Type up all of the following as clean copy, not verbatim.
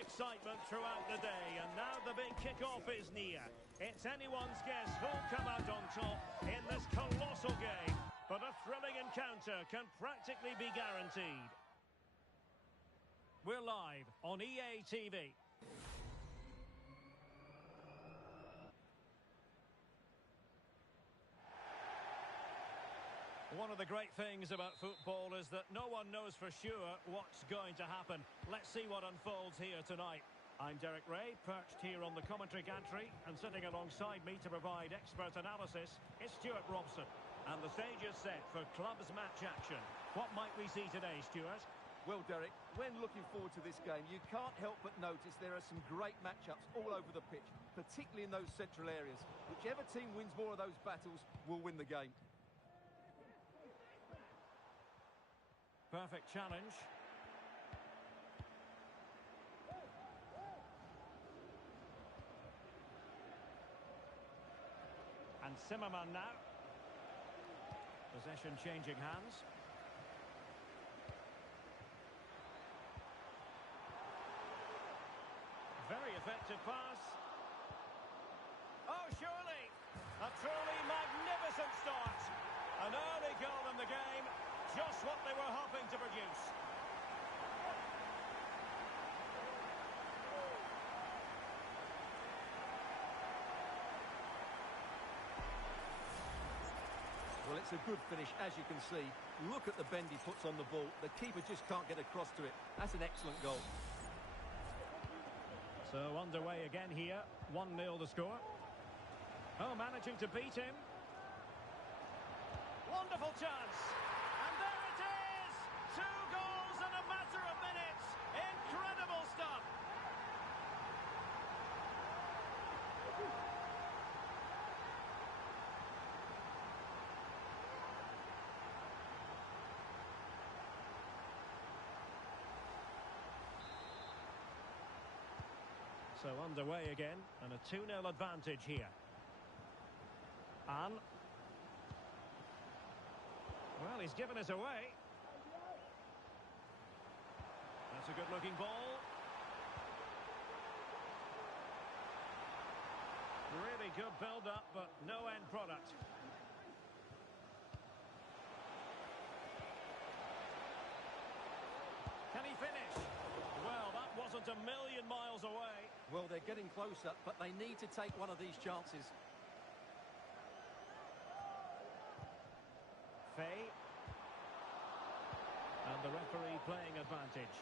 excitement throughout the day, and now the big kick-off is near. It's anyone's guess who'll come out on top in this colossal game, but a thrilling encounter can practically be guaranteed. We're live on EA TV. One of the great things about football is that no one knows for sure what's going to happen. Let's see what unfolds here tonight. I'm Derek Ray, perched here on the commentary gantry, and sitting alongside me to provide expert analysis is Stuart Robson. And the stage is set for clubs match action. What might we see today, Stuart? Well, Derek, when looking forward to this game, you can't help but notice there are some great matchups all over the pitch, particularly in those central areas. Whichever team wins more of those battles will win the game. Perfect challenge. And Zimmerman now. Possession changing hands. Very effective pass. Oh, surely! A truly magnificent start. An early goal in the game. Just what they were hoping to produce. Well, it's a good finish, as you can see. Look at the bend he puts on the ball. The keeper just can't get across to it. That's an excellent goal. So underway again here. 1-0 the score. Oh, managing to beat him. Wonderful chance. And there it is! 2 goals in a matter of minutes. Incredible stuff. So underway again, and a 2-0 advantage here. And well, he's given us away. That's a good-looking ball. Really good build-up, but no end product. Can he finish? Well, that wasn't a million miles away. Well, they're getting closer, but they need to take one of these chances. Fay. And the referee playing advantage.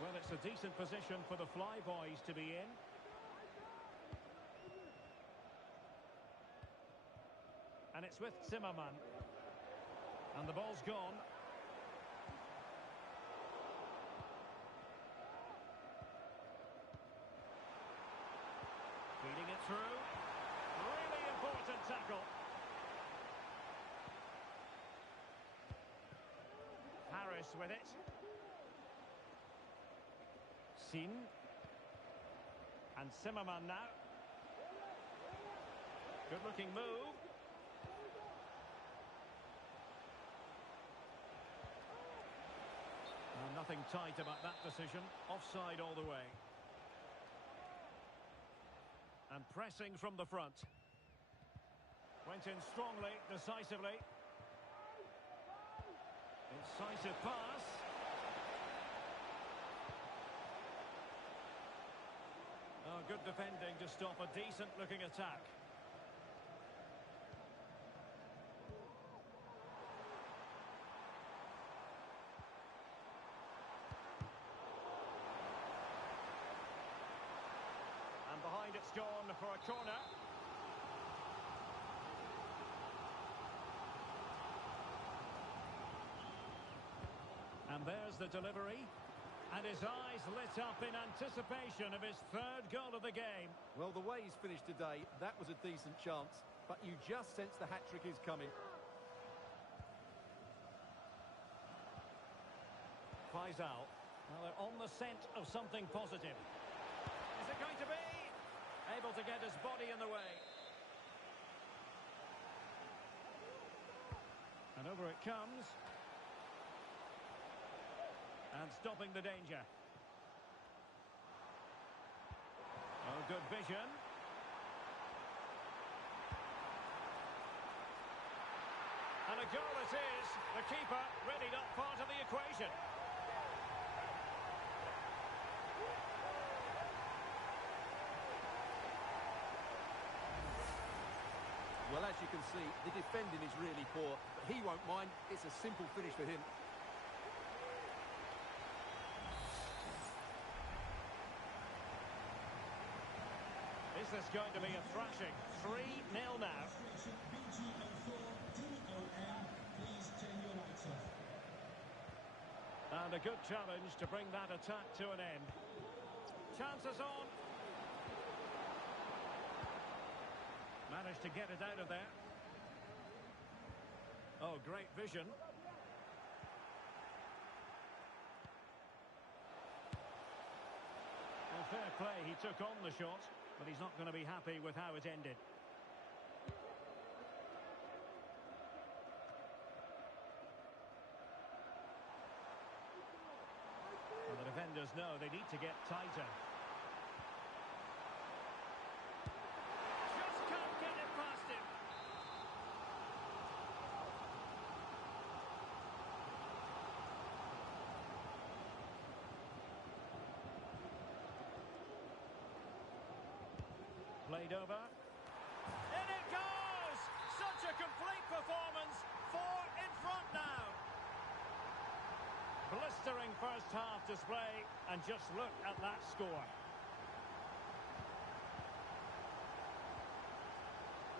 Well, it's a decent position for the Flyboys to be in. And it's with Zimmerman. And the ball's gone. Feeding it through. Really important tackle. Harris with it. Sin. And Zimmerman now. Good looking move. And nothing tight about that decision. Offside all the way. And pressing from the front. Went in strongly, decisively. Incisive pass. Oh, good defending to stop a decent-looking attack. And behind it's gone for a corner. And there's the delivery. And his eyes lit up in anticipation of his 3rd goal of the game. Well, the way he's finished today, that was a decent chance. But you just sense the hat-trick is coming. Faisal. Well, they're on the scent of something positive. Is it going to be? Able to get his body in the way. And over it comes. And stopping the danger. good vision. And a goal it is. The keeper really not part of the equation. Well, as you can see, the defending is really poor, but he won't mind. It's a simple finish for him. Is this going to be a thrashing? 3-0 now. And a good challenge to bring that attack to an end. Chances on. Managed to get it out of there. Oh, great vision. Well, fair play, he took on the shot, but he's not going to be happy with how it ended. And the defenders know they need to get tighter. Just can't get it past him. Played over. In it goes! Such a complete performance. 4 in front now. Blistering first half display, and just look at that score.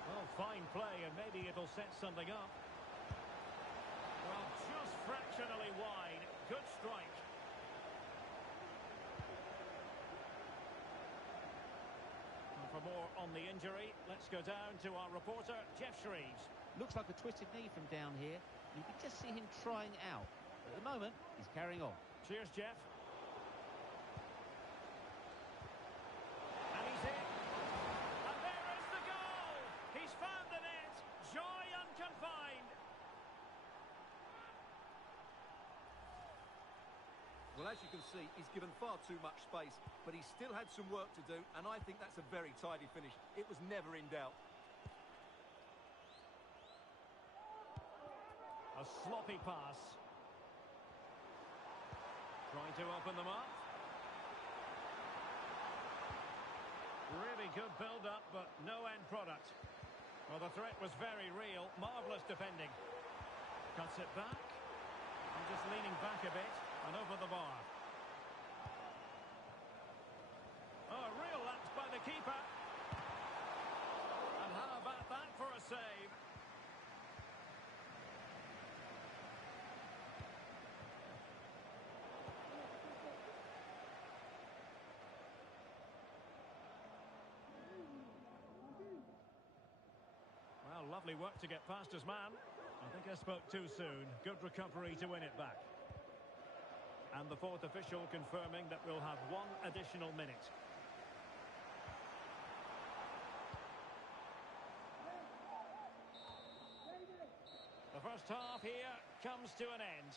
Well, fine play, and maybe it'll set something up. Well, just fractionally wide. Good strike. And for more on the injury, let's go down to our reporter, Jeff Shreves. Looks like a twisted knee from down here. You can just see him trying out. At the moment, he's carrying on. Cheers, Jeff. And he's in. And there is the goal! He's found the net. Joy unconfined. Well, as you can see, he's given far too much space, but he still had some work to do, and I think that's a very tidy finish. It was never in doubt. A sloppy pass. Trying to open them up. Really good build-up, but no end product. Well, the threat was very real. Marvellous defending. Cuts it back. And just leaning back a bit and over the bar. Oh, a real lapse by the keeper. And how about that for a save? Well, lovely work to get past his man. I think I spoke too soon. Good recovery to win it back. And the fourth official confirming that we'll have 1 additional minute. The first half here comes to an end.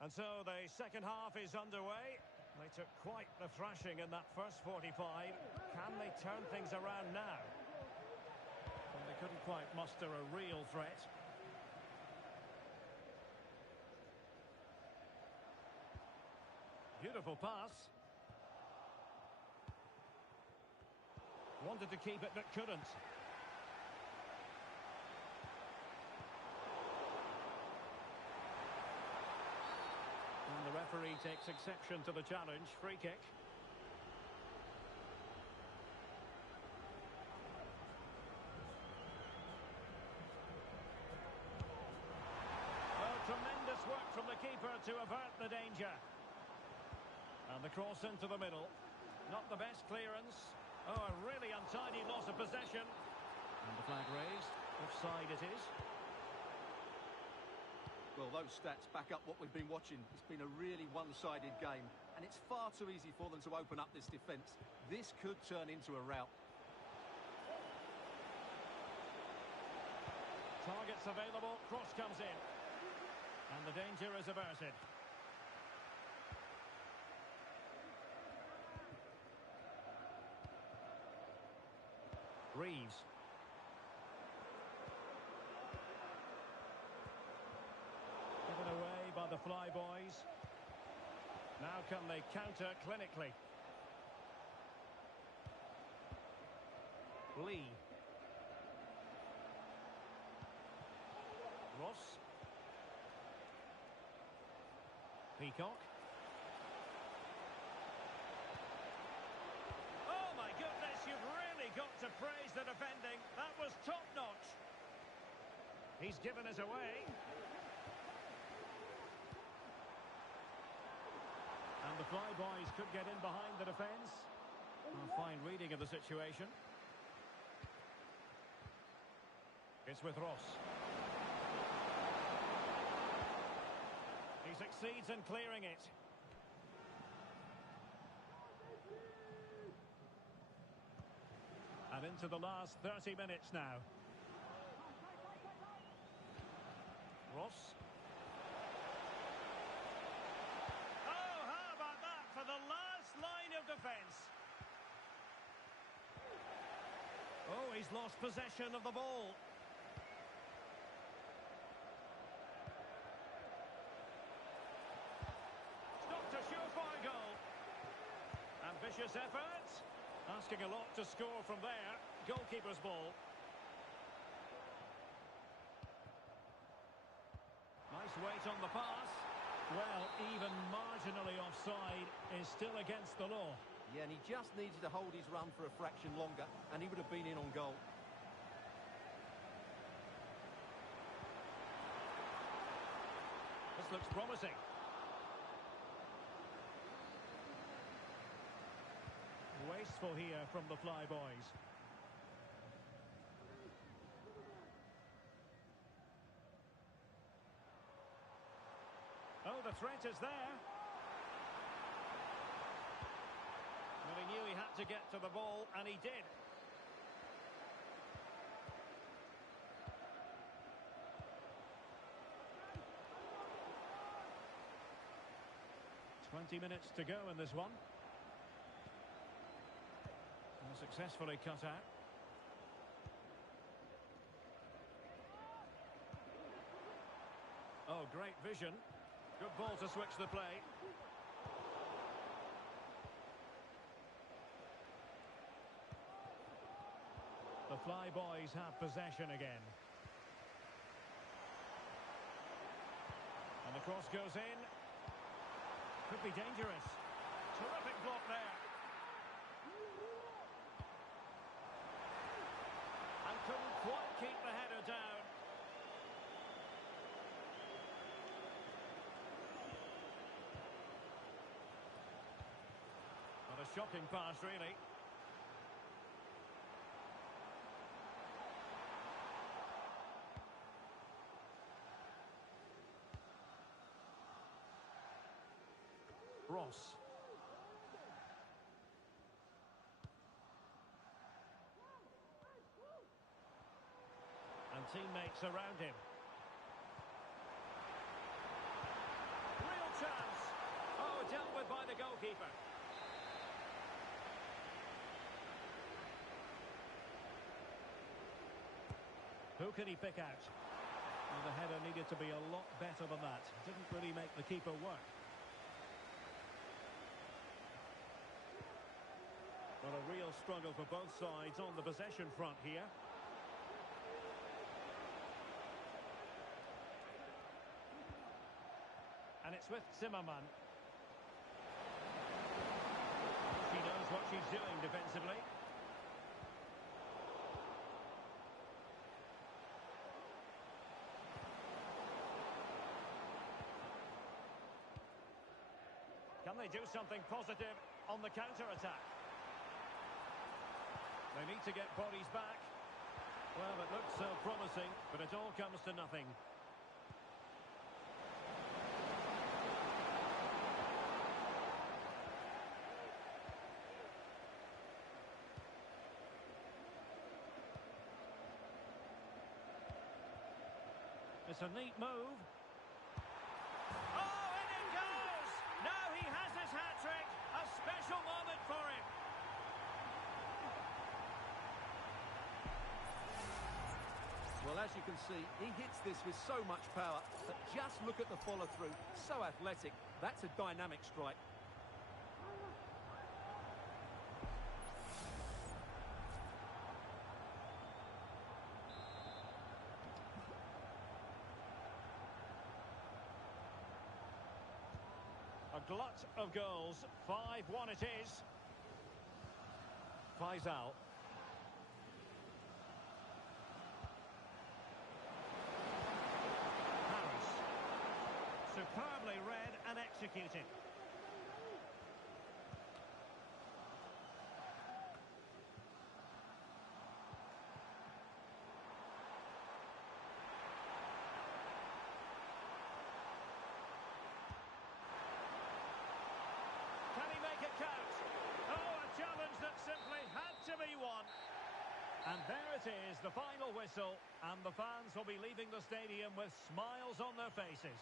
And so the second half is underway. They took quite the thrashing in that first 45. Can they turn things around now? Well, they couldn't quite muster a real threat. Beautiful pass. Wanted to keep it but couldn't. And the referee takes exception to the challenge. Free kick. Oh, tremendous work from the keeper to avert the danger. And the cross into the middle. Not the best clearance. Oh, a really untidy loss of possession. And the flag raised. Offside it is. Well, those stats back up what we've been watching. It's been a really one-sided game, and it's far too easy for them to open up this defence. This could turn into a rout. Targets available, cross comes in. And the danger is averted. Reeves. Given away by the Flyboys. Now can they counter clinically? Lee. Ross. Peacock. Oh my goodness, you've really got to praise the defending. That was top-notch. He's given us away. And the Flyboys could get in behind the defence. A fine reading of the situation. It's with Ross. He succeeds in clearing it. And into the last 30 minutes now. Ross. Oh, how about that for the last line of defence? Oh, he's lost possession of the ball. Stopped a surefire goal. Ambitious effort. Asking a lot to score from there. Goalkeeper's ball. Nice weight on the pass. Well, even marginally offside is still against the law. Yeah, and he just needed to hold his run for a fraction longer, and he would have been in on goal. This looks promising. Wasteful here from the Flyboys. Oh, the threat is there. Well, he knew he had to get to the ball, and he did. "20 minutes to go in this one. And successfully cut out. Oh, great vision. Good ball to switch the play. The Flyboys have possession again. And the cross goes in. Could be dangerous. Terrific block there. And couldn't quite keep the header down. What a shocking pass, really. Ross. And teammates around him. Real chance. Oh, dealt with by the goalkeeper. Who can he pick out? Well, the header needed to be a lot better than that. Didn't really make the keeper work. Well, a real struggle for both sides on the possession front here. And it's with Zimmerman. She knows what she's doing defensively. Can they do something positive on the counter-attack? They need to get bodies back. Well, it looks so promising, but it all comes to nothing. It's a neat move. Oh, and it goes! Now he has his hat-trick. A special moment for him. Well, as you can see, he hits this with so much power, but just look at the follow-through. So athletic. That's a dynamic strike. A glut of goals. 5-1 it is. Faisal. Harris. Superbly read and executed. Can he make it count? Oh, a challenge that simply had to be won. And there it is, the final whistle, and the fans will be leaving the stadium with smiles on their faces.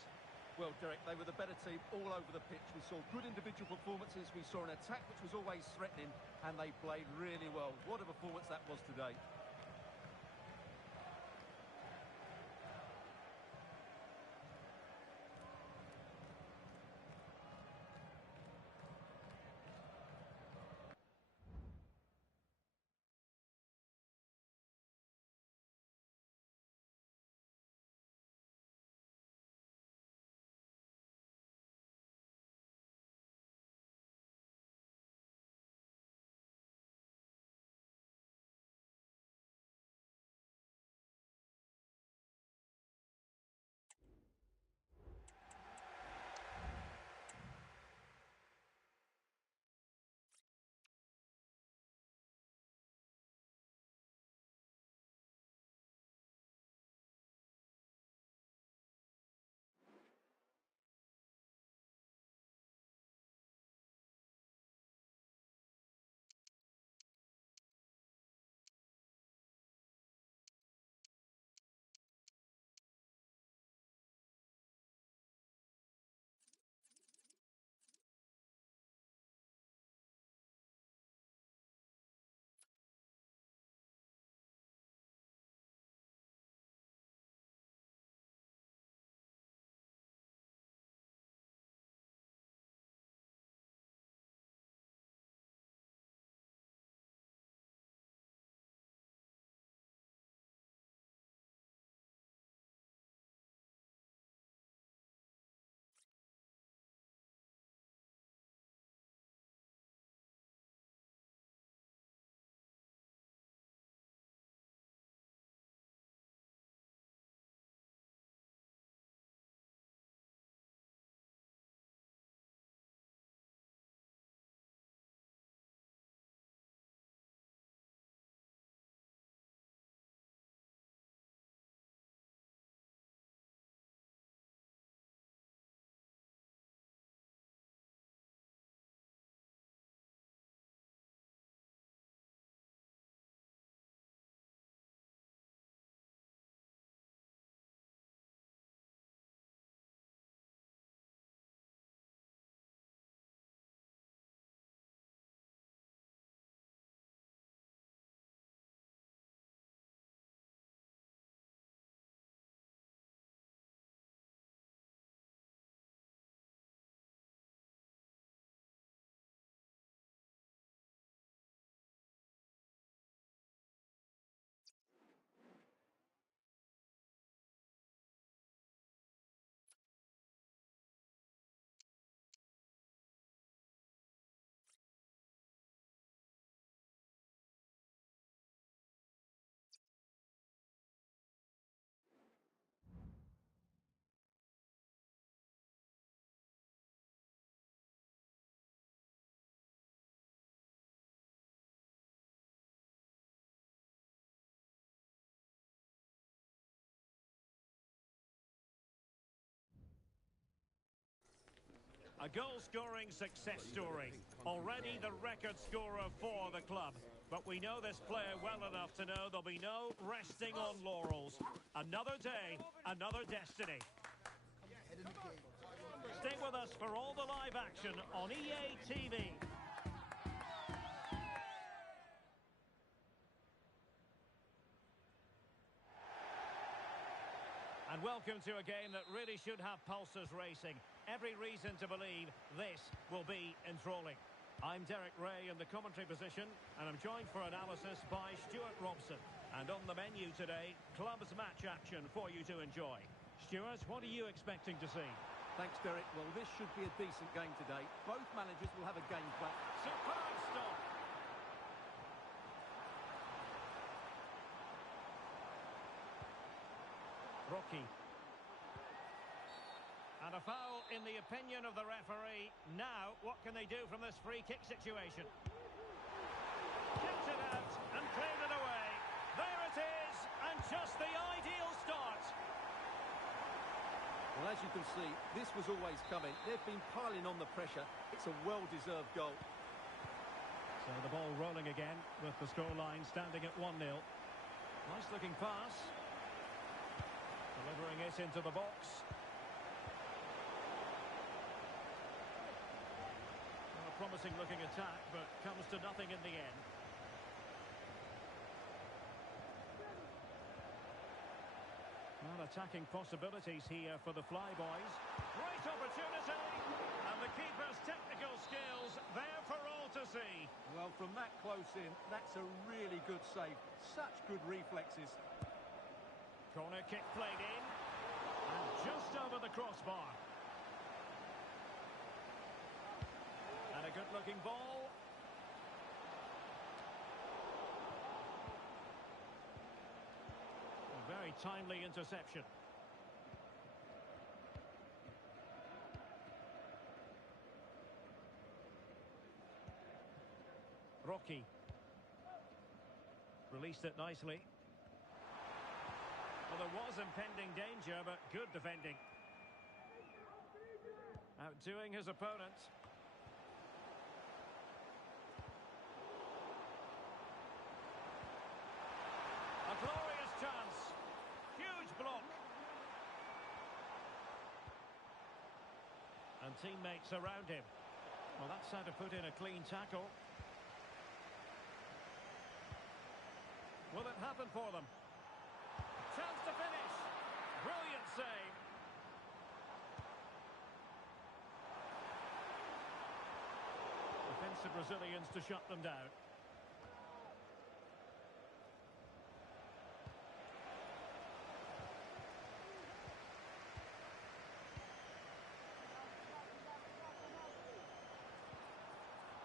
Well, Derek, they were the better team all over the pitch. We saw good individual performances. We saw an attack which was always threatening, and they played really well. What a performance that was today. A goal-scoring success story. Already the record scorer for the club. But we know this player well enough to know there'll be no resting on laurels. Another day, another destiny. Stay with us for all the live action on EA TV. And welcome to a game that really should have pulses racing. Every reason to believe this will be enthralling. I'm Derek Ray in the commentary position, and I'm joined for analysis by Stuart Robson. And on the menu today, clubs match action for you to enjoy. Stuart, what are you expecting to see? Thanks, Derek. Well, this should be a decent game today. Both managers will have a game plan. Superb stop. Rocky. And a foul in the opinion of the referee. Now, what can they do from this free kick situation? Kicked it out and cleared it away. There it is, and just the ideal start. Well, as you can see, this was always coming. They've been piling on the pressure. It's a well-deserved goal. So the ball rolling again with the scoreline standing at 1-0. Nice-looking pass. Delivering it into the box. Well, a promising-looking attack, but comes to nothing in the end. Well, attacking possibilities here for the Flyboys. Great opportunity, and the keeper's technical skills there for all to see. Well, from that close in, that's a really good save. Such good reflexes. Corner kick played in, and just over the crossbar. And a good-looking ball. A very timely interception. Rocky. Released it nicely. Well, there was impending danger, but good defending. Outdoing his opponent. A glorious chance. Huge block. And teammates around him. Well, that's how to put in a clean tackle. Will it happen for them? Chance to finish. Brilliant save. Defensive Brazilians to shut them down.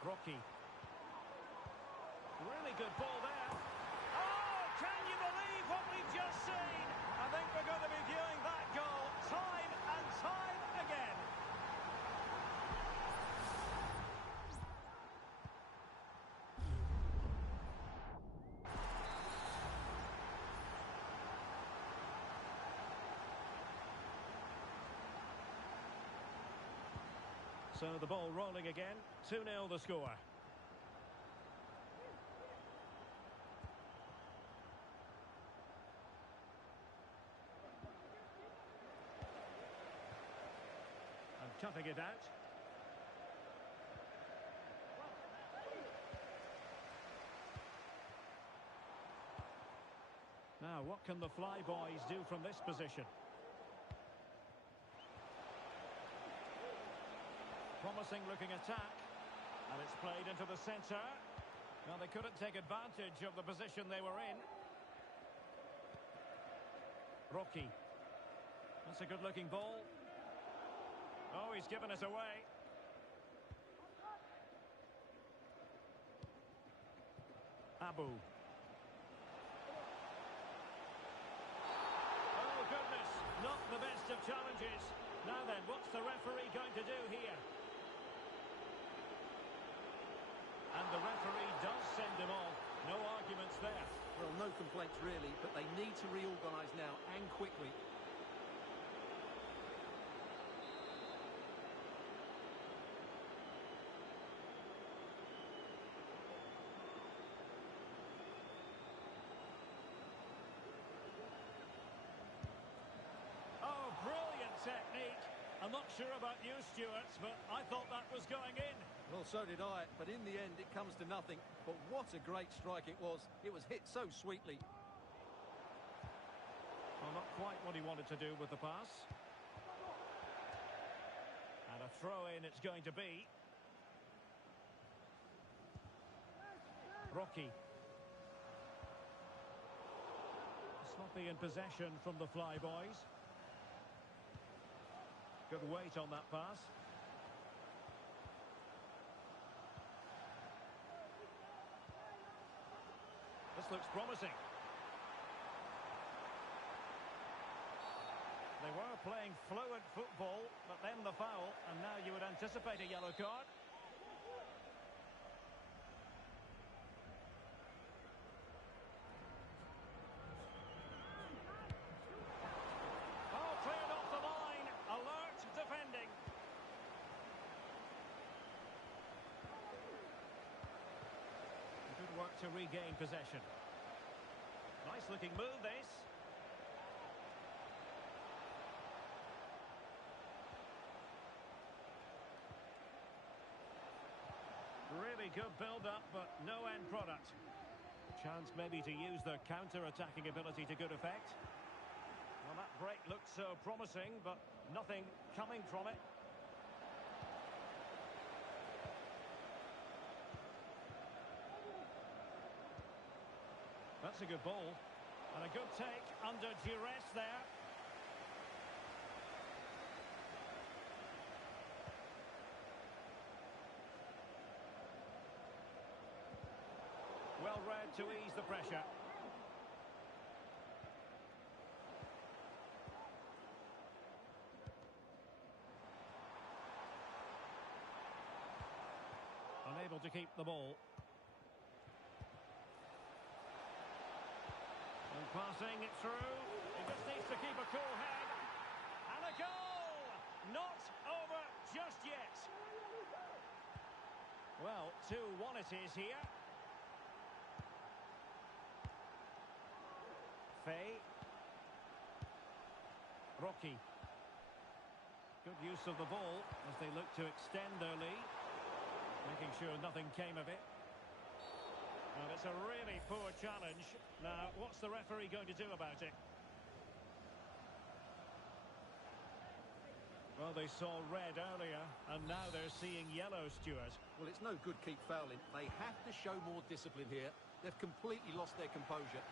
Rocky. Really good ball there. Oh, can you believe what we've just seen? I think we're going to be viewing that goal time and time again. So the ball rolling again. 2-0 the score. Toughing it out. Now, what can the Flyboys do from this position? Promising looking attack. And it's played into the centre. Well, they couldn't take advantage of the position they were in. Rocky. That's a good looking ball. Oh, he's given us away. Abu. Oh, goodness. Not the best of challenges. Now then, what's the referee going to do here? And the referee does send him off. No arguments there. Well, no complaints really, but they need to reorganise now and quickly. Well, not sure about you, Stuart, but I thought that was going in. Well, so did I, but in the end it comes to nothing. But what a great strike it was. It was hit so sweetly. Well, not quite what he wanted to do with the pass. And a throw-in it's going to be. Rocky. Sloppy in possession from the Flyboys. Good weight on that pass. This looks promising. They were playing fluent football, but then the foul, and now you would anticipate a yellow card. Oh, cleared off the line. Alert defending. Good work to regain possession. Nice looking move, this. Really good build-up, but no end product. Chance maybe to use their counter-attacking ability to good effect. Well, that break looked so promising, but nothing coming from it. That's a good ball. And a good take under duress there. Well read to ease the pressure. Unable to keep the ball. And passing it through. He just needs to keep a cool head. And a goal! Not over just yet. Well, 2-1 it is here. Fay. Rocky. Good use of the ball as they look to extend their lead. Making sure nothing came of it. And it's a really poor challenge. Now, what's the referee going to do about it? Well, they saw red earlier, and now they're seeing yellow, Stuart. Well, it's no good keep fouling. They have to show more discipline here. They've completely lost their composure.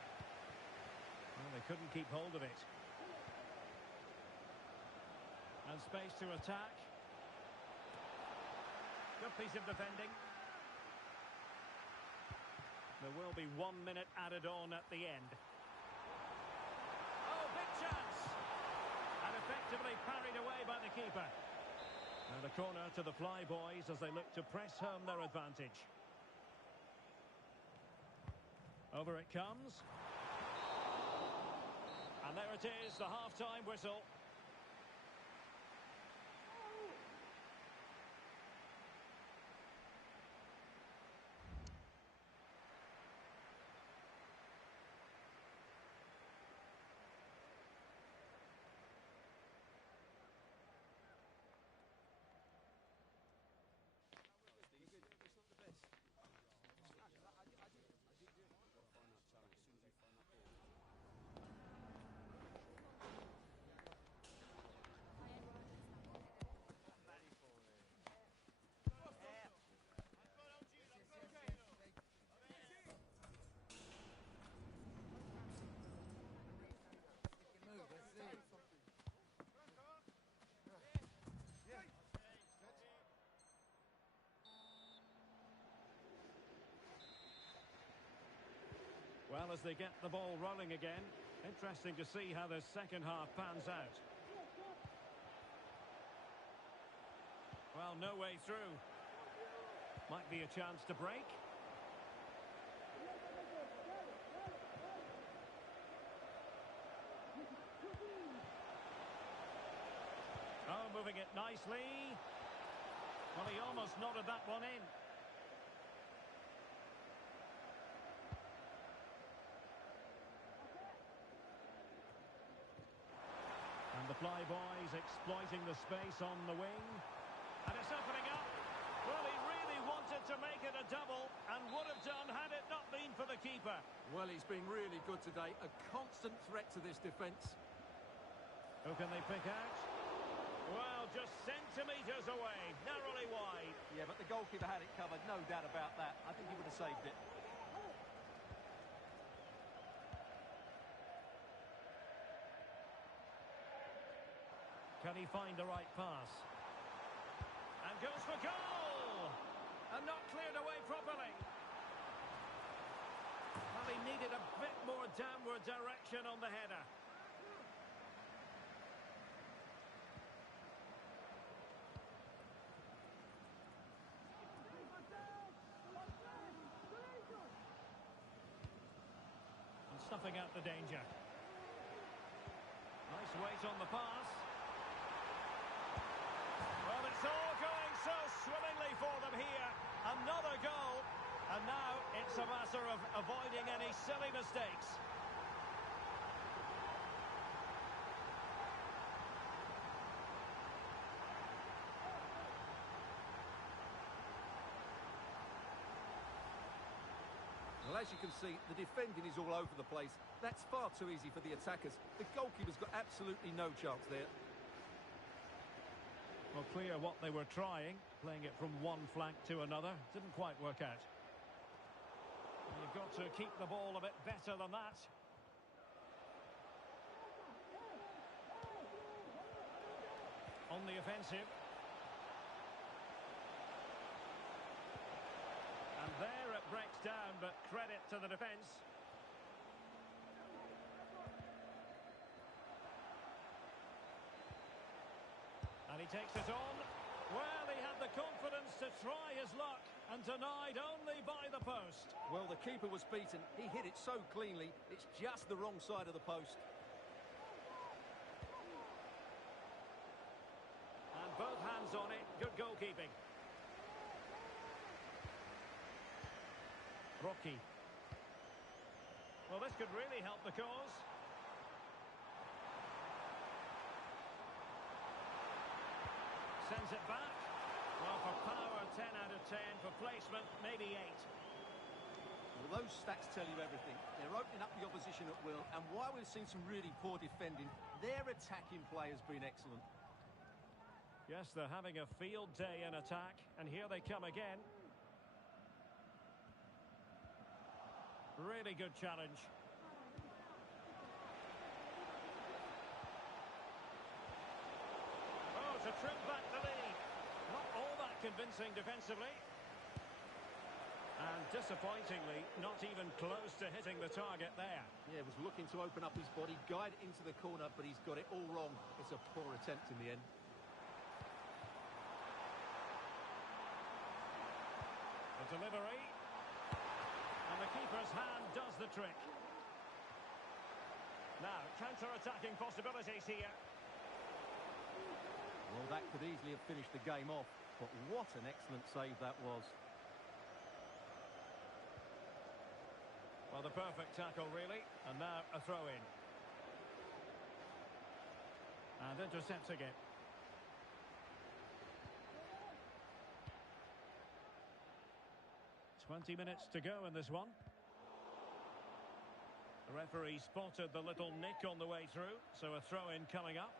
Well, they couldn't keep hold of it. And space to attack. Good piece of defending. There will be 1 minute added on at the end. Oh, big chance! And effectively parried away by the keeper. And a corner to the Flyboys as they look to press home their advantage. Over it comes. And there it is, the half-time whistle. Well, as they get the ball rolling again, interesting to see how the second half pans out. Well, no way through. Might be a chance to break. Oh, moving it nicely. Well, he almost nodded that one in. And the Flyboys exploiting the space on the wing. And it's opening up. Well, he really wanted to make it a double and would have done had it not been for the keeper. Well, he's been really good today. A constant threat to this defence. Who can they pick out? Well, just centimetres away, narrowly wide. Yeah, but the goalkeeper had it covered, no doubt about that. I think he would have saved it. Can he find the right pass? And goes for goal! And not cleared away properly. Well, he needed a bit more downward direction on the header. And snuffing out the danger. Nice weight on the pass. Well, it's all going so swimmingly for them here. Another goal. And now it's a matter of avoiding any silly mistakes. Well, as you can see, the defending is all over the place. That's far too easy for the attackers. The goalkeeper's got absolutely no chance there. Well, clear what they were trying, playing it from one flank to another. Didn't quite work out. You've got to keep the ball a bit better than that. On the offensive. And there it breaks down, but credit to the defence. And he takes it on. Well, he had the confidence to try his luck and denied only by the post. Well, the keeper was beaten. He hit it so cleanly, it's just the wrong side of the post. And both hands on it. Good goalkeeping. Rocky. Well, this could really help the cause. Sends it back. Well, for power, 10 out of 10. For placement, maybe 8. Well, those stats tell you everything. They're opening up the opposition at will, and while we've seen some really poor defending, their attacking play has been excellent. Yes, they're having a field day in attack, and here they come again. Really good challenge. Oh, to trim back the lead. Not all that convincing defensively. And disappointingly, not even close to hitting the target there. Yeah, was looking to open up his body, guide it into the corner, but he's got it all wrong. It's a poor attempt in the end. The delivery. And the keeper's hand does the trick. Now, counter-attacking possibilities here. Well, that could easily have finished the game off, but what an excellent save that was. Well, the perfect tackle, really. And now a throw-in. And intercepting it. "20 minutes to go in this one. The referee spotted the little nick on the way through, so a throw-in coming up.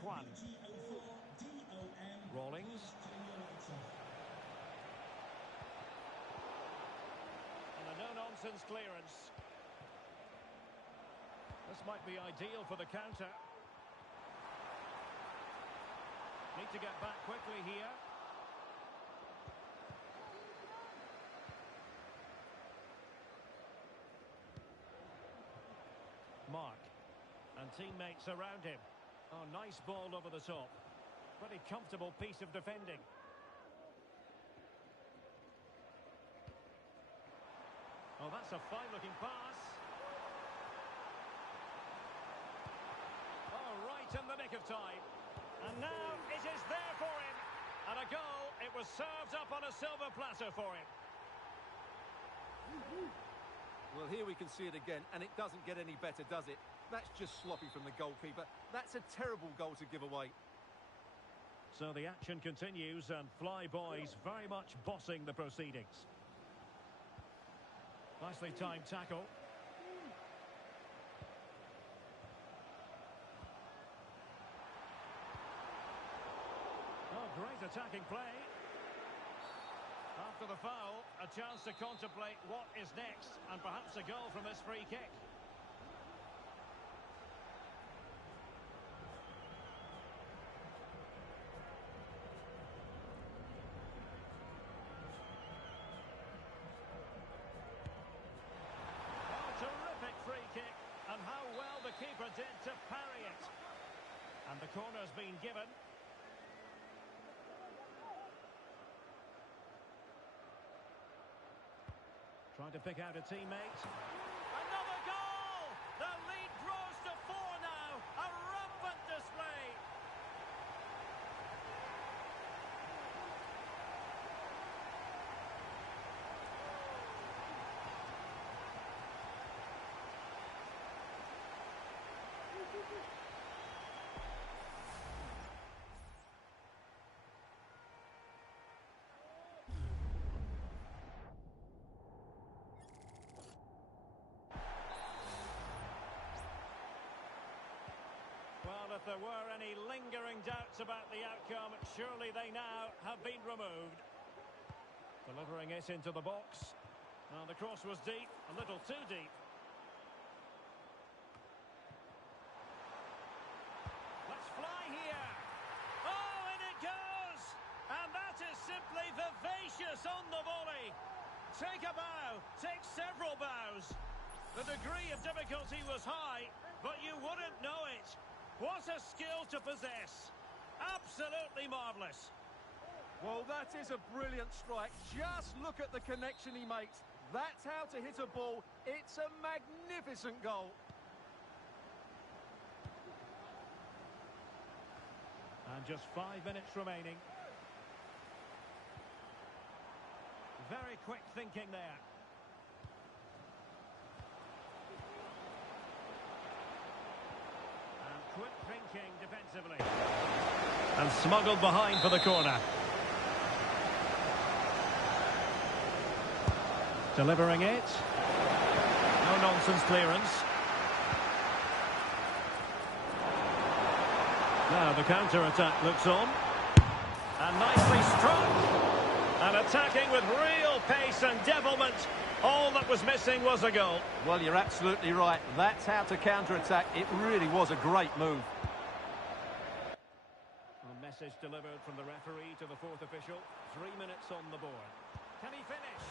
Kwan. Rawlings. And a no-nonsense clearance. This might be ideal for the counter. Need to get back quickly here. Mark. And teammates around him. Oh, nice ball over the top. Pretty comfortable piece of defending. Oh, that's a fine-looking pass. Oh, right in the nick of time. And now it is there for him. And a goal. It was served up on a silver platter for him. Well, here we can see it again, and it doesn't get any better, does it? That's just sloppy from the goalkeeper. That's a terrible goal to give away. So the action continues, and Fly Boys very much bossing the proceedings. Nicely timed tackle. Oh, great attacking play. After the foul, a chance to contemplate what is next, and perhaps a goal from this free kick. Oh, terrific free kick, and how well the keeper did to parry it. And the corner's been given. Trying to pick out a teammate. Another goal! The lead grows to 4 now. A rampant display. Well, if there were any lingering doubts about the outcome, surely they now have been removed. Delivering it into the box. Well, the cross was deep, a little too deep. Let's fly here. Oh, and it goes! And that is simply vivacious on the volley. Take a bow, take several bows. The degree of difficulty was high, but you wouldn't know it. What a skill to possess. Absolutely marvellous. Well, that is a brilliant strike. Just look at the connection he makes. That's how to hit a ball. It's a magnificent goal. And just 5 minutes remaining. Very quick thinking there. And quick thinking defensively. And smuggled behind for the corner. Delivering it. No nonsense clearance. Now the counter-attack looks on. And nicely struck. And attacking with real pace and devilment. All that was missing was a goal. Well, you're absolutely right. That's how to counter-attack. It really was a great move. A message delivered from the referee to the fourth official. 3 minutes on the board. Can he finish?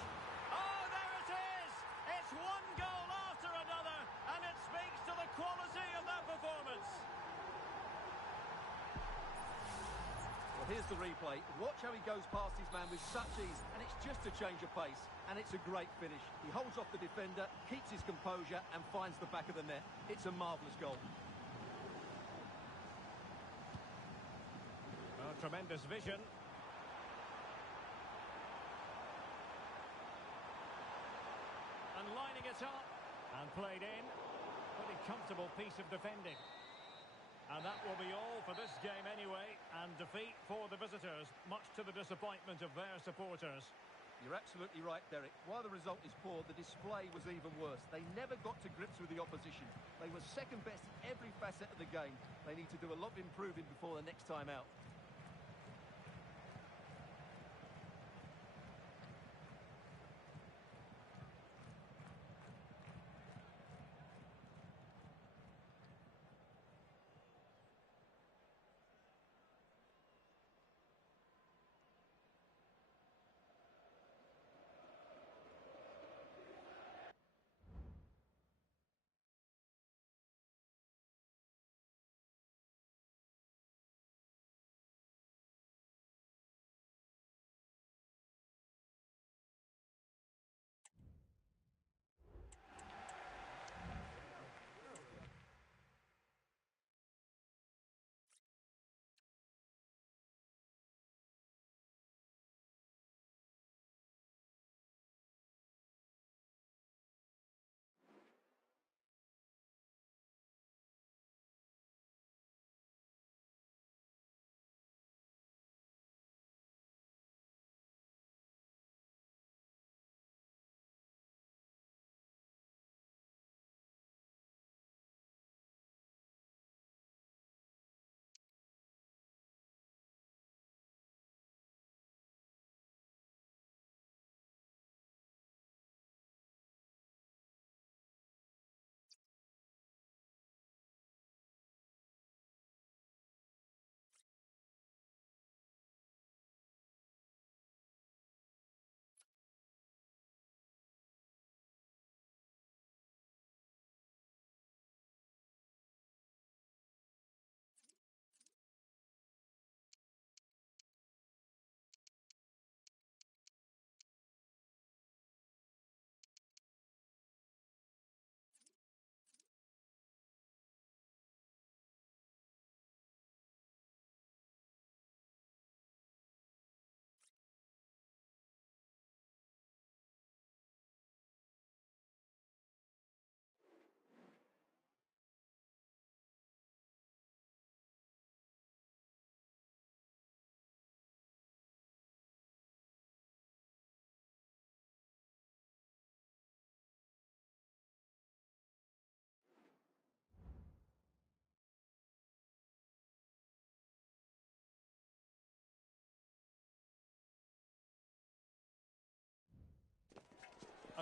Oh, there it is! It's one goal after another, and it speaks to the quality of that performance. Well, here's the replay. Watch how he goes past his man with such ease, and it's just a change of pace. And it's a great finish. He holds off the defender, keeps his composure, and finds the back of the net. It's a marvellous goal. Oh, tremendous vision. And lining it up. And played in. Pretty comfortable piece of defending. And that will be all for this game anyway. And defeat for the visitors, much to the disappointment of their supporters. You're absolutely right, Derek. While the result is poor, the display was even worse. They never got to grips with the opposition. They were second best in every facet of the game. They need to do a lot of improving before the next time out.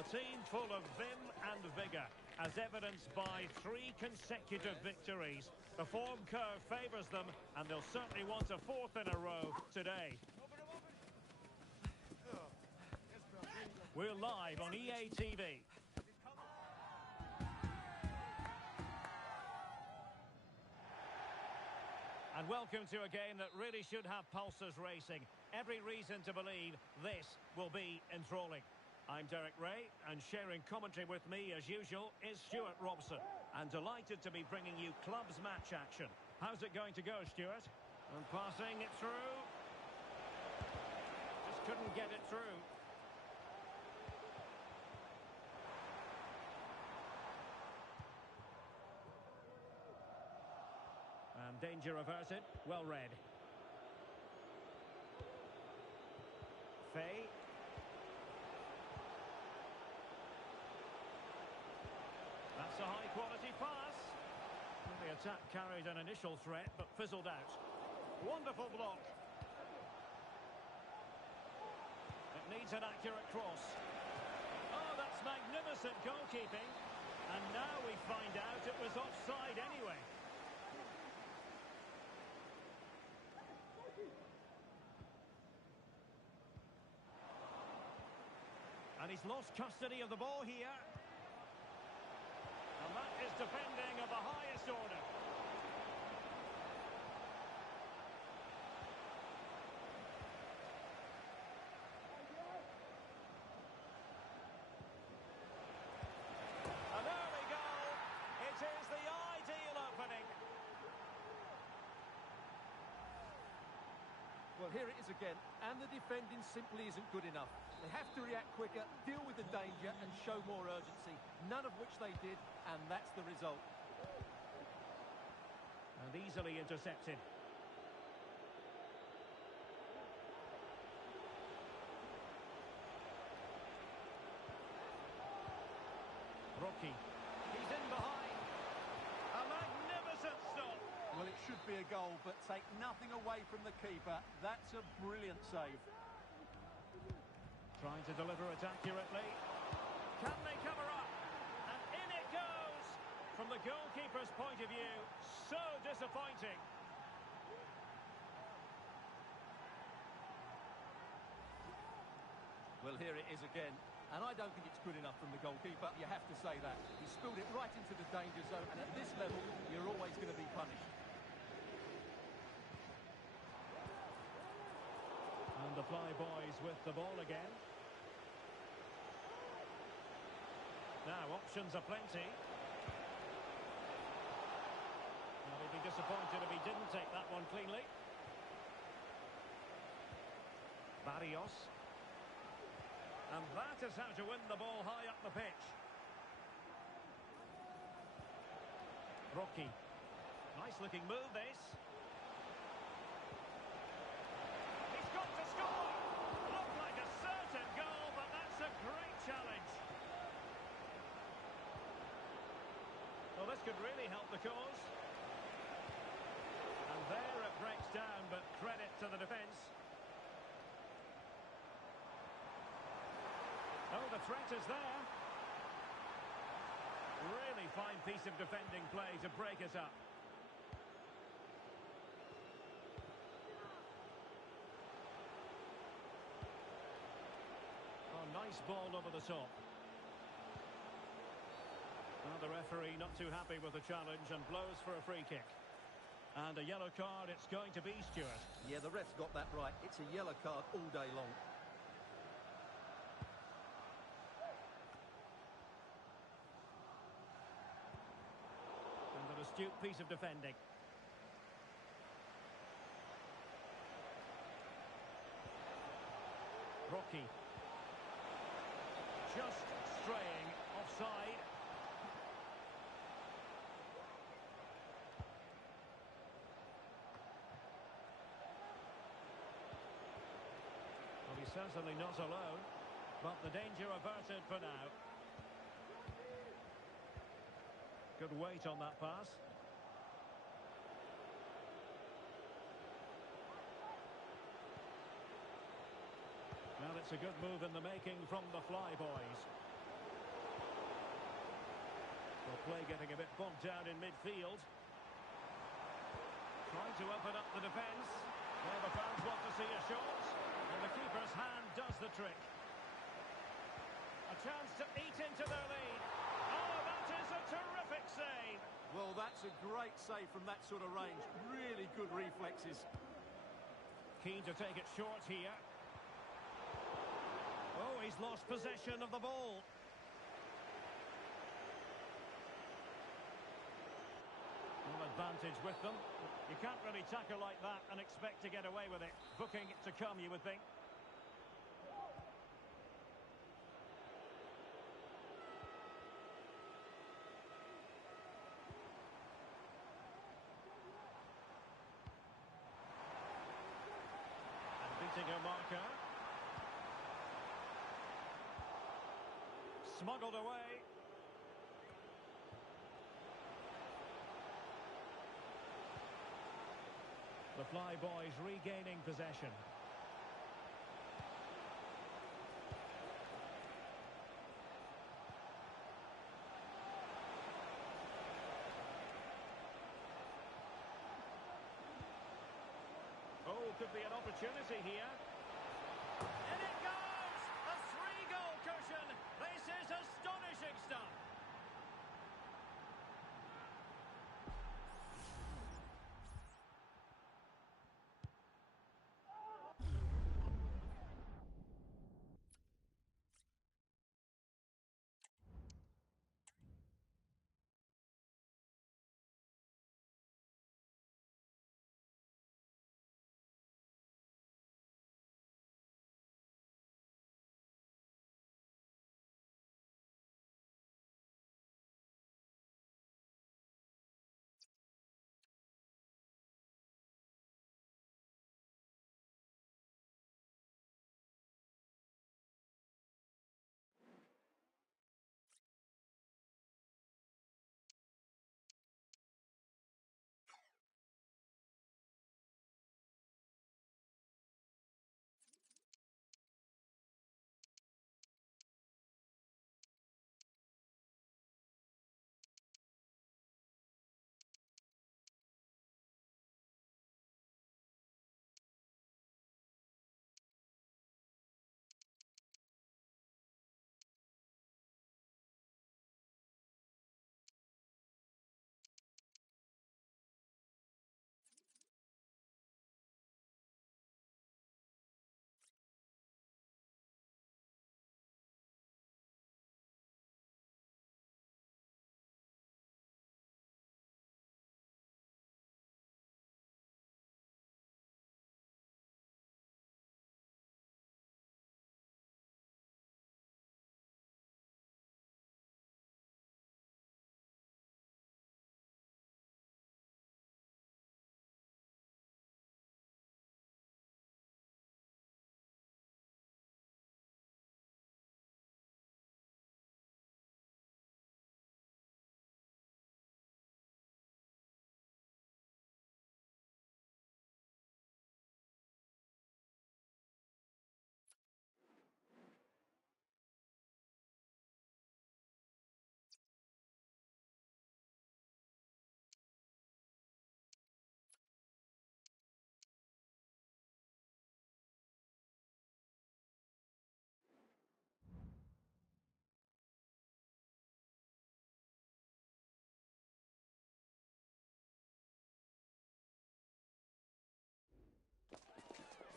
A team full of vim and vigour, as evidenced by 3 consecutive victories. The form curve favours them, and they'll certainly want a 4th in a row today. We're live on EA TV. And welcome to a game that really should have pulses racing. Every reason to believe this will be enthralling. I'm Derek Ray, and sharing commentary with me, as usual, is Stuart Robson. And delighted to be bringing you clubs match action. How's it going to go, Stuart? And passing it through. Just couldn't get it through. And danger averted. Well read. Faye. That's a high-quality pass. Well, the attack carried an initial threat, but fizzled out. Wonderful block. It needs an accurate cross. Oh, that's magnificent goalkeeping. And now we find out it was offside anyway. And he's lost custody of the ball here. And that is defending of the highest order. An early goal. It is the ideal opening. Well, here it is again, and the defending simply isn't good enough. They have to react quicker, deal with the danger, and show more urgency. None of which they did, and that's the result. And easily intercepted. Rocky. He's in behind. A magnificent stop. Well, it should be a goal, but take nothing away from the keeper. That's a brilliant save. Trying to deliver it accurately. Can they cover up? And in it goes! From the goalkeeper's point of view, so disappointing. Well, here it is again. And I don't think it's good enough from the goalkeeper. You have to say that. He spilled it right into the danger zone, and at this level, you're always going to be punished. And the Flyboys with the ball again. Now, options are plenty. Well, he'd be disappointed if he didn't take that one cleanly. Barrios. And that is how to win the ball high up the pitch. Rocky. Nice looking move, this. He's got to score! Looked like a certain goal, but that's a great challenge. Well, this could really help the cause. And there it breaks down, but credit to the defence. Oh, the threat is there. Really fine piece of defending play to break it up. Oh, nice ball over the top. Well, the referee not too happy with the challenge and blows for a free kick. And a yellow card it's going to be, Stuart. Yeah, the ref's got that right. It's a yellow card all day long. And an astute piece of defending. Rocky. Just straying offside. Well, he's certainly not alone, but the danger averted for now. Good weight on that pass. Well, it's a good move in the making from the Flyboys. Play getting a bit bogged down in midfield. Trying to open up the defence. Well, the fans want to see a shot. And the keeper's hand does the trick. A chance to eat into their lead. Oh, that is a terrific save. Well, that's a great save from that sort of range. Really good reflexes. Keen to take it short here. Oh, he's lost possession of the ball. Full advantage with them. You can't really tackle like that and expect to get away with it. Booking to come, you would think. And beating a marker. Smuggled away. The Fly Boys regaining possession. Oh, could be an opportunity here. And it goes! A 3-goal cushion! This is astonishing stuff!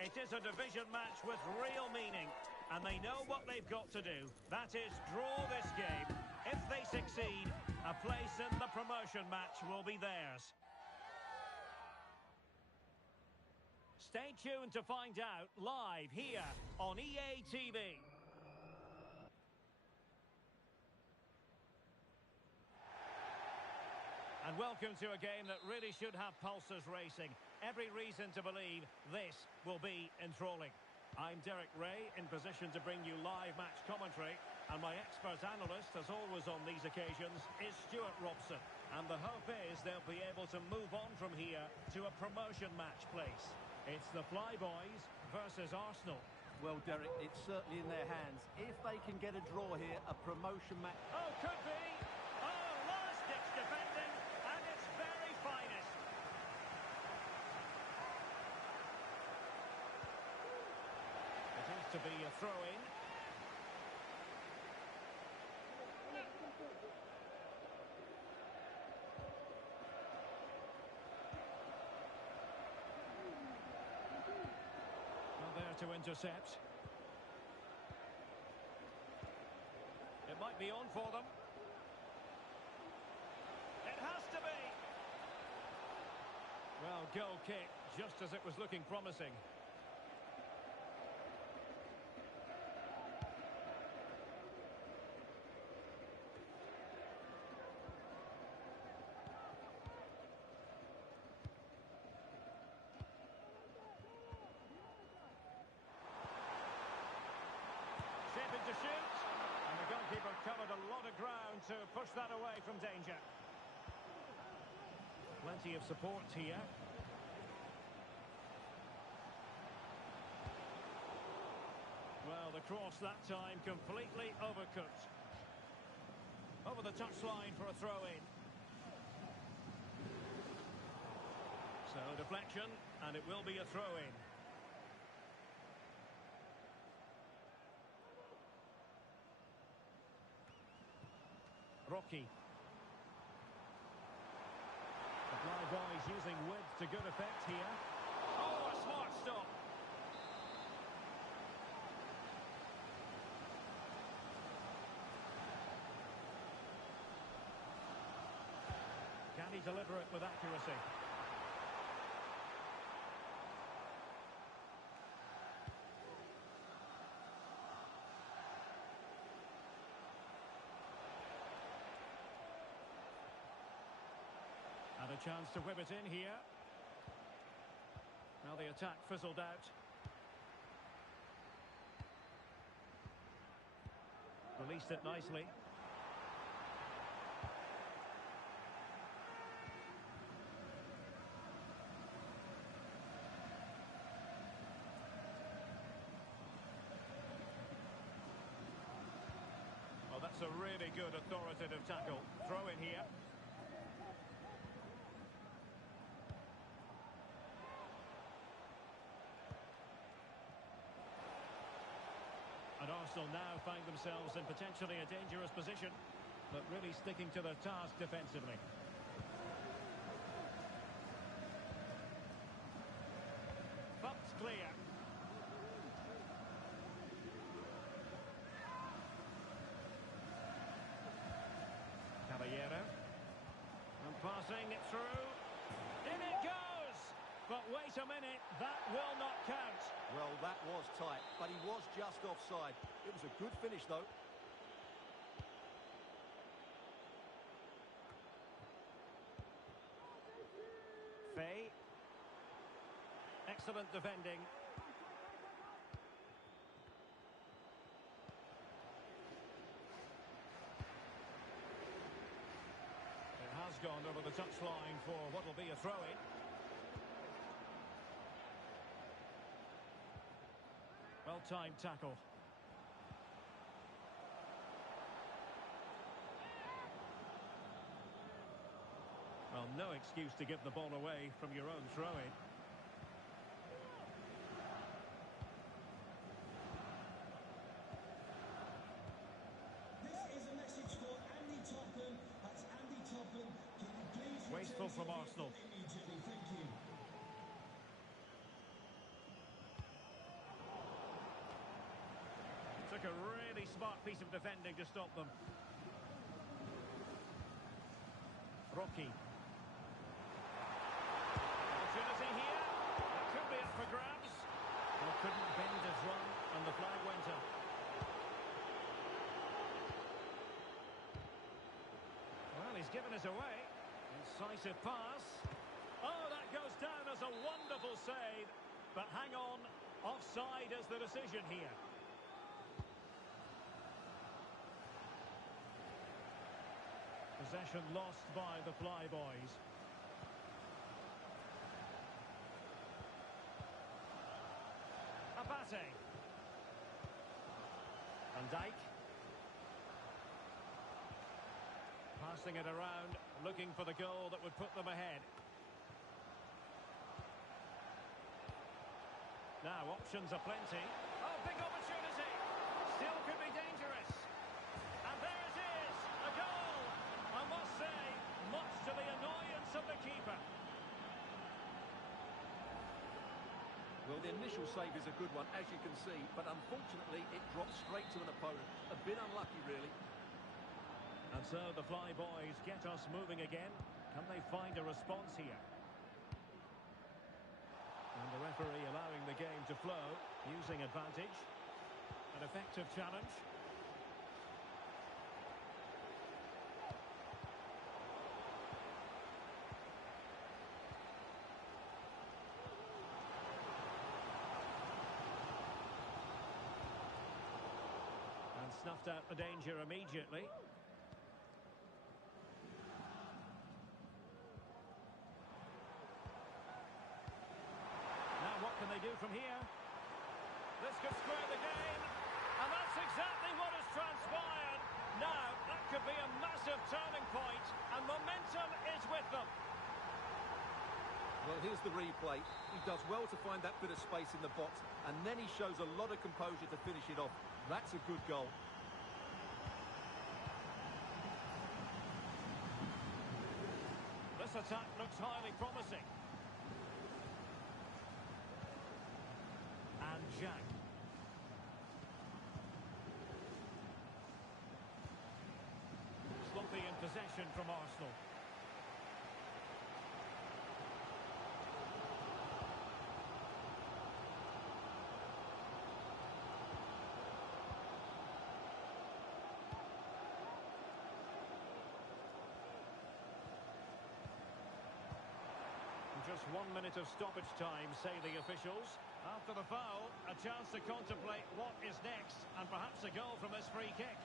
It is a division match with real meaning, and they know what they've got to do. That is draw this game. If they succeed, a place in the promotion match will be theirs. Stay tuned to find out live here on EA TV. And welcome to a game that really should have pulses racing. Every reason to believe this will be enthralling. I'm Derek Ray, in position to bring you live match commentary. And my expert analyst, as always on these occasions, is Stuart Robson. And the hope is they'll be able to move on from here to a promotion match place. It's the Fly Boys versus Arsenal. Well, Derek, it's certainly in their hands. If they can get a draw here, a promotion match... Oh, could be! Oh, last to be a throw-in. Well, there to intercept. It might be on for them. It has to be. Well, goal kick, just as it was looking promising. Shaping to shoot. And the goalkeeper covered a lot of ground to push that away from danger. Plenty of support here. Well, the cross that time completely overcooked. Over the touchline for a throw-in. So deflection, and it will be a throw-in. Rocky. The fly boys using width to good effect here. Oh, a smart stop. Can he deliver it with accuracy? And a chance to whip it in here. Now the attack fizzled out. Released it nicely. Well, that's a really good authoritative tackle. Throw in here. And Arsenal now find themselves in potentially a dangerous position, but really sticking to their task defensively. Bumped clear. Caballero. And passing it through. In it goes! But wait a minute, that will not count. Well, that was tight, but he was just offside. It was a good finish, though. Faye. Excellent defending. It has gone over the touchline for what will be a throw-in. Well-timed tackle. Well, no excuse to give the ball away from your own throw-in. This is a message for Andy Topham. That's Andy Topham. Can you please Wasteful from Arsenal. immediately? Thank you. Took a really smart piece of defending to stop them. Rocky. Opportunity here. That could be up for grabs. Well, couldn't bend his run, and the flag went up. Well, he's given us away. Incisive pass. Oh, that goes down as a wonderful save. But hang on, offside is the decision here. Possession lost by the Flyboys. Abate. Van Dijk. Passing it around, looking for the goal that would put them ahead. Now options are plenty. Oh, big opportunity. still could be dangerous. And there it is, a goal. I must say, much to the annoyance of the keeper. Well, the initial save is a good one, as you can see, but unfortunately it dropped straight to an opponent. A bit unlucky, really. And so the Fly Boys get us moving again. Can they find a response here? And the referee allowing the game to flow, using advantage. An effective challenge. And snuffed out the danger immediately. Now what can they do from here? This could square the game. And that's exactly what has transpired. Now, that could be a massive turning point, and momentum is with them. Well, here's the replay. He does well to find that bit of space in the box, and then he shows a lot of composure to finish it off. That's a good goal. This attack looks highly promising. And Jack. Sloppy in possession from Arsenal. Just 1 minute of stoppage time, say the officials. After the foul, a chance to contemplate what is next, and perhaps a goal from this free kick.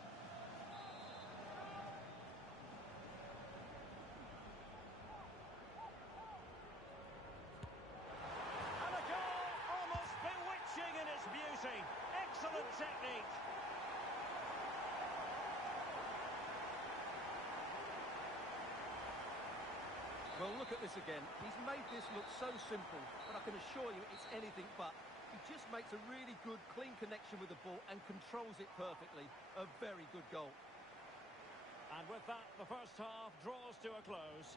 And a goal, almost bewitching in its beauty. Excellent technique. Well, look at this again. He's made this look so simple, but I can assure you it's anything but. He just makes a really good, clean connection with the ball and controls it perfectly. A very good goal. And with that, the first half draws to a close.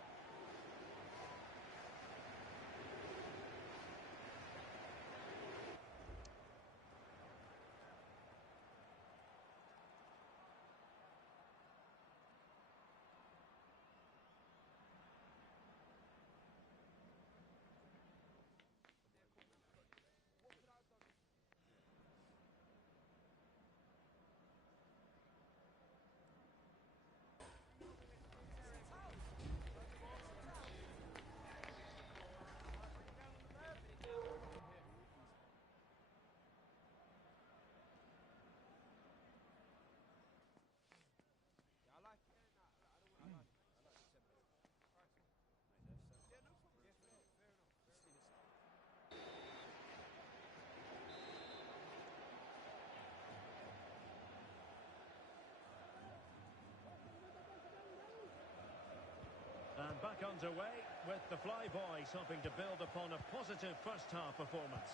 And back underway with the Fly Boys hoping to build upon a positive first half performance.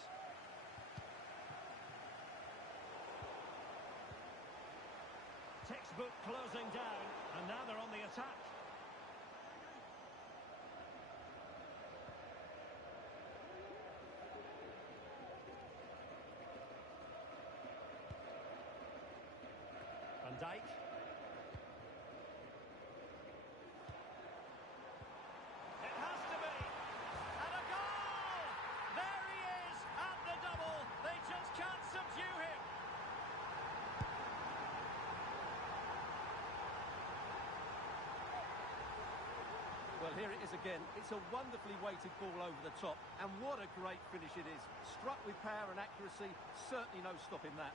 Textbook closing down, and now they're on the attack. Van Dijk. Well, here it is again. It's a wonderfully weighted ball over the top. And what a great finish it is. Struck with power and accuracy. Certainly no stopping that.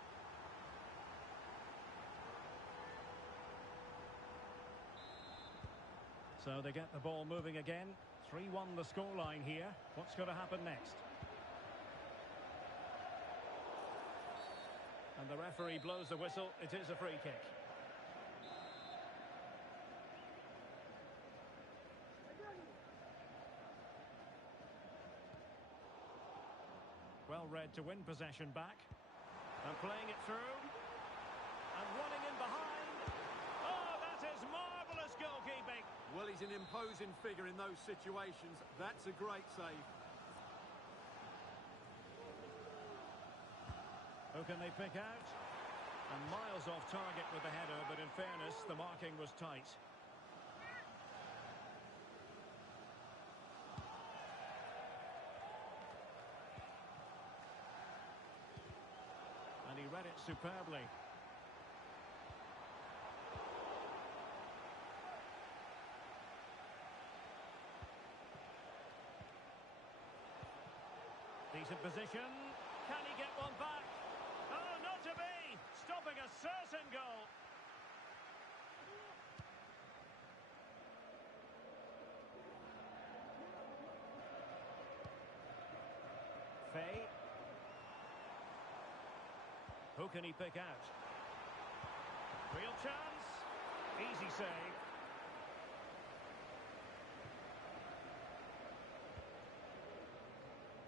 So they get the ball moving again. 3-1 the scoreline here. What's going to happen next? And the referee blows the whistle. It is a free kick. Well read to win possession back. And playing it through. And running in behind. Oh, that is marvellous goalkeeping. Well, he's an imposing figure in those situations. That's a great save. Who can they pick out? And miles off target with the header, but in fairness, the marking was tight. And he read it superbly. Decent position. Can he get one back? Oh, not to be! Stopping a certain goal. Faye. Who can he pick out? Real chance. Easy save.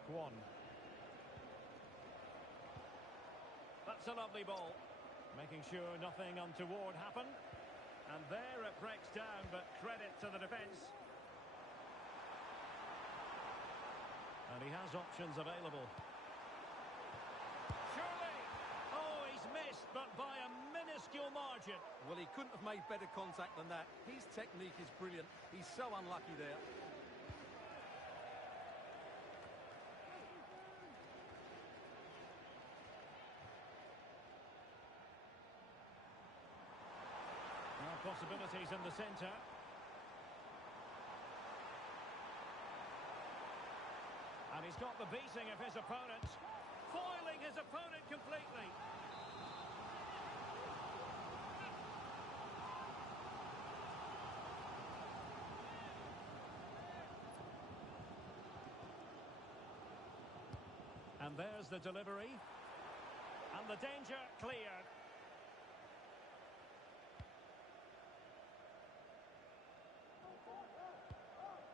Kwon. That's a lovely ball. Making sure nothing untoward happened. And there it breaks down, but credit to the defence. And he has options available. Surely! Oh, he's missed, but by a minuscule margin. Well, he couldn't have made better contact than that. His technique is brilliant. He's so unlucky there. Now possibilities in the centre. And he's got the beating of his opponent. Foiling his opponent completely. And there's the delivery. And the danger cleared.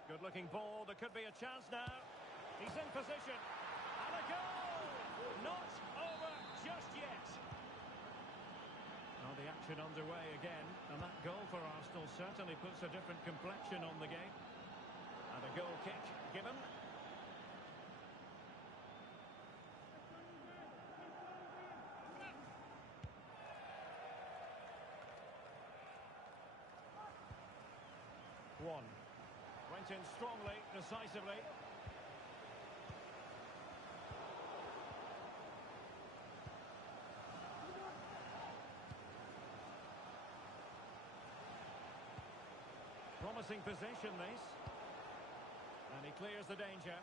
Good-looking ball. There could be a chance now. He's in position. And a goal! Not over just yet. Now the action underway again. And that goal for Arsenal certainly puts a different complexion on the game. And a goal kick given. One. Went in strongly, decisively. Promising position, this. And he clears the danger.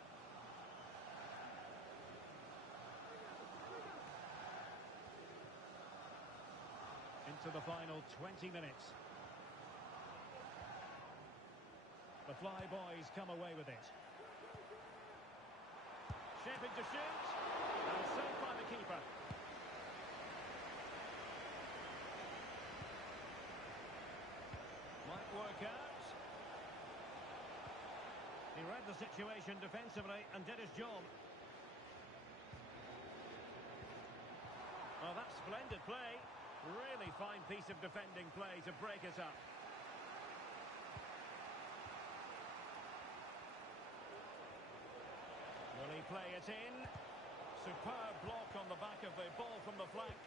Into the final 20 minutes. The Fly Boys come away with it. Shaping to shoot. And saved by the keeper. Might work out. He read the situation defensively and did his job. Well, that's splendid play. Really fine piece of defending play to break it up. Will he play it in? Superb block on the back of the ball from the flank.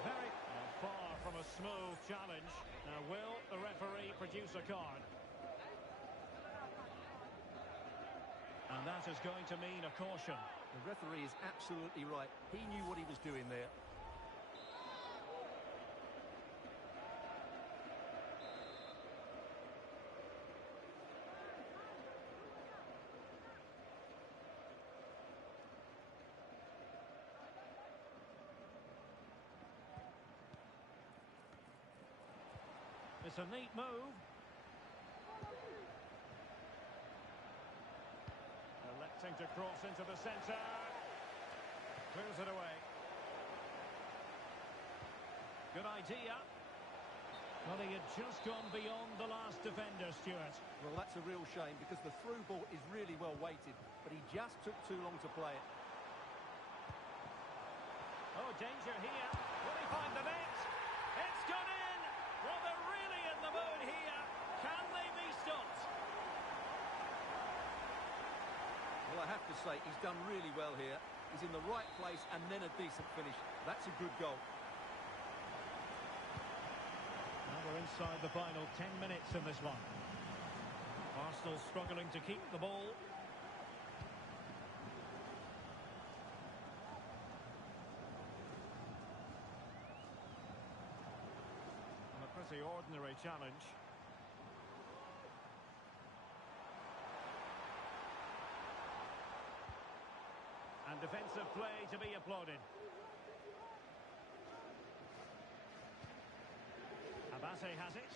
Very far from a smooth challenge. Now, will the referee produce a card? And that is going to mean a caution. The referee is absolutely right. He knew what he was doing there. It's a neat move. Electing to cross into the centre. Clears it away. Good idea. Well, he had just gone beyond the last defender, Stuart. Well, that's a real shame because the through ball is really well weighted, but he just took too long to play it. Oh, danger here. Will he find the net. It's gone in. Well, they're really in the mood here. Can they be stopped? Well, I have to say, he's done really well here. He's in the right place and then a decent finish. That's a good goal. Now we're inside the final 10 minutes in this one. Arsenal struggling to keep the ball. And a pretty ordinary challenge. And defensive play to be applauded. Abate has it.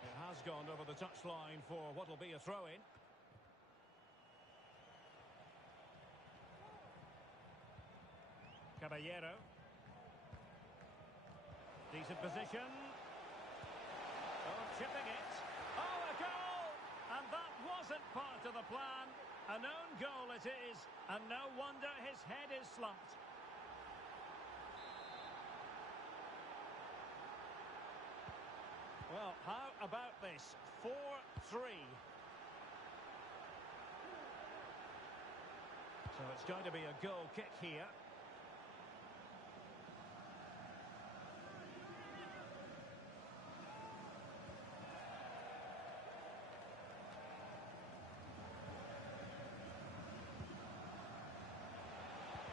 It has gone over the touchline for what will be a throw-in. Caballero. Decent position. Oh, chipping it. Oh, a goal! And that wasn't part of the plan. An own goal it is, and no wonder his head is slumped. Well, how about this? 4-3. So it's going to be a goal kick here.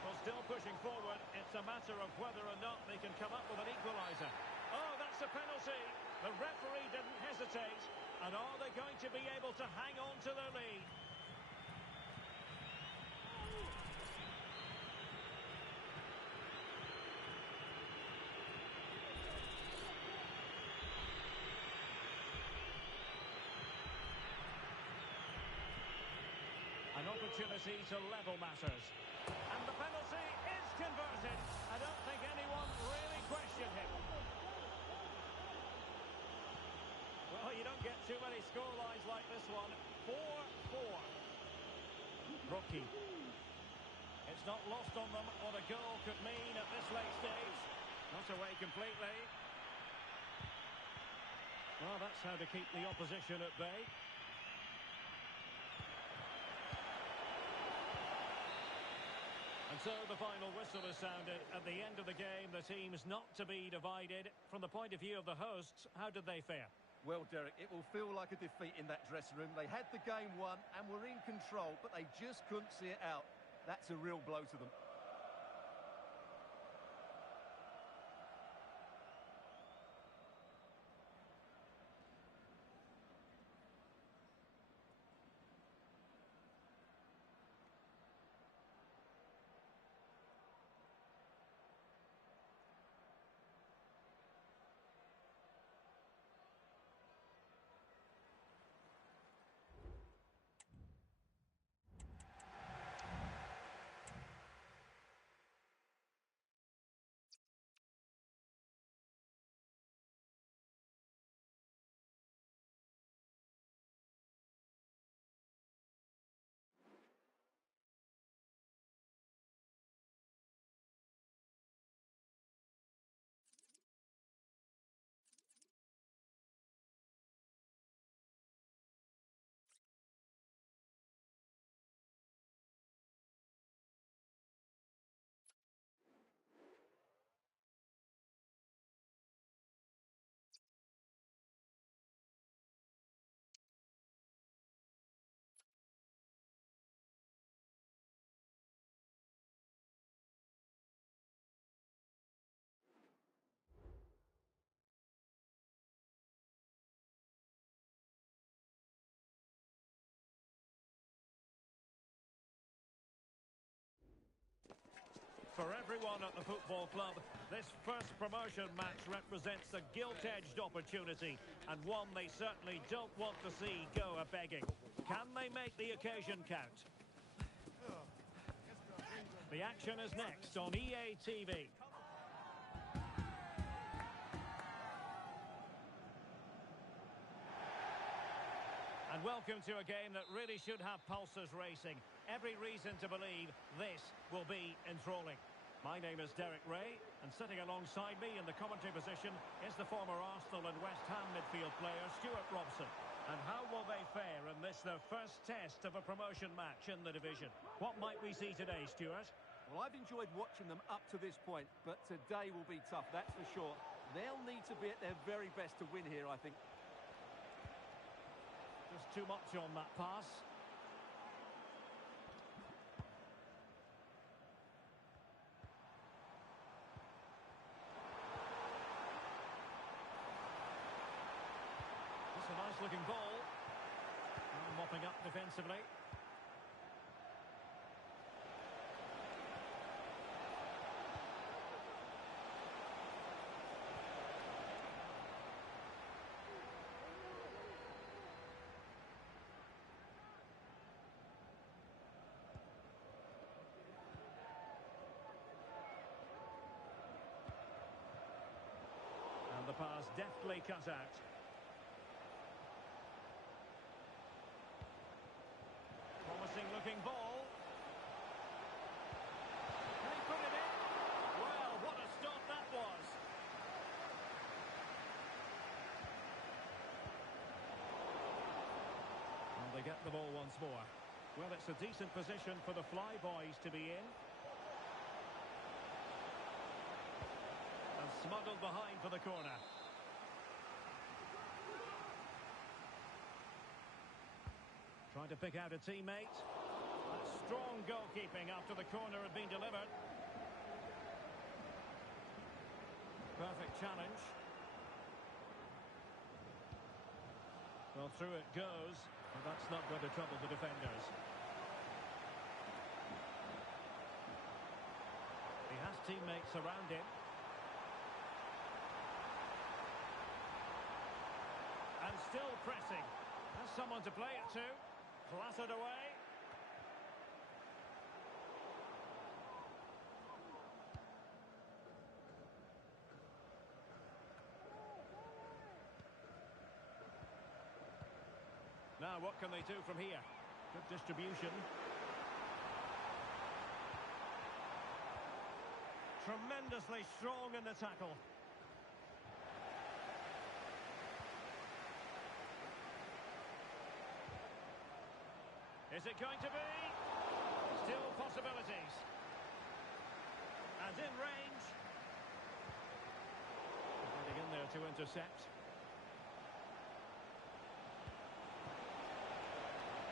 Well, still pushing forward. It's a matter of whether or not they can come up with an equaliser. Oh, that's a penalty. The referee didn't hesitate. And are they going to be able to hang on to their lead? An opportunity to level matters. And the penalty is converted. I don't think anyone really questioned him. Well, you don't get too many scorelines like this one. 4-4. Rookie. It's not lost on them what a goal could mean at this late stage. Not away completely. Well, that's how to keep the opposition at bay. And so the final whistle is sounded. At the end of the game, the team's not to be divided. From the point of view of the hosts, how did they fare? Well, Derek, it will feel like a defeat in that dressing room. They had the game won and were in control, but they just couldn't see it out. That's a real blow to them. For everyone at the football club, this first promotion match represents a gilt-edged opportunity and one they certainly don't want to see go a-begging. Can they make the occasion count? The action is next on EA TV. And welcome to a game that really should have pulses racing. Every reason to believe this will be enthralling. My name is Derek Ray, and sitting alongside me in the commentary position is the former Arsenal and West Ham midfield player Stuart Robson. And how will they fare in this, their first test of a promotion match in the division? What might we see today, Stuart? Well, I've enjoyed watching them up to this point, but today will be tough, that's for sure. They'll need to be at their very best to win here, I think. Just too much on that pass. It's a nice-looking ball. And mopping up defensively. And the pass deftly cut out. Promising looking ball. Can he put it in? Well, what a stop that was. And they get the ball once more. Well, it's a decent position for the Flyboys to be in. And smuggled behind for the corner. Trying to pick out a teammate. Strong goalkeeping after the corner had been delivered. Perfect challenge. Well, through it goes, but that's not going to trouble the defenders. He has teammates around him. And still pressing. Has someone to play it to. Clattered away. Now, what can they do from here? Good distribution. Tremendously strong in the tackle. Is it going to be? Still possibilities. And in range. Getting in there to intercept.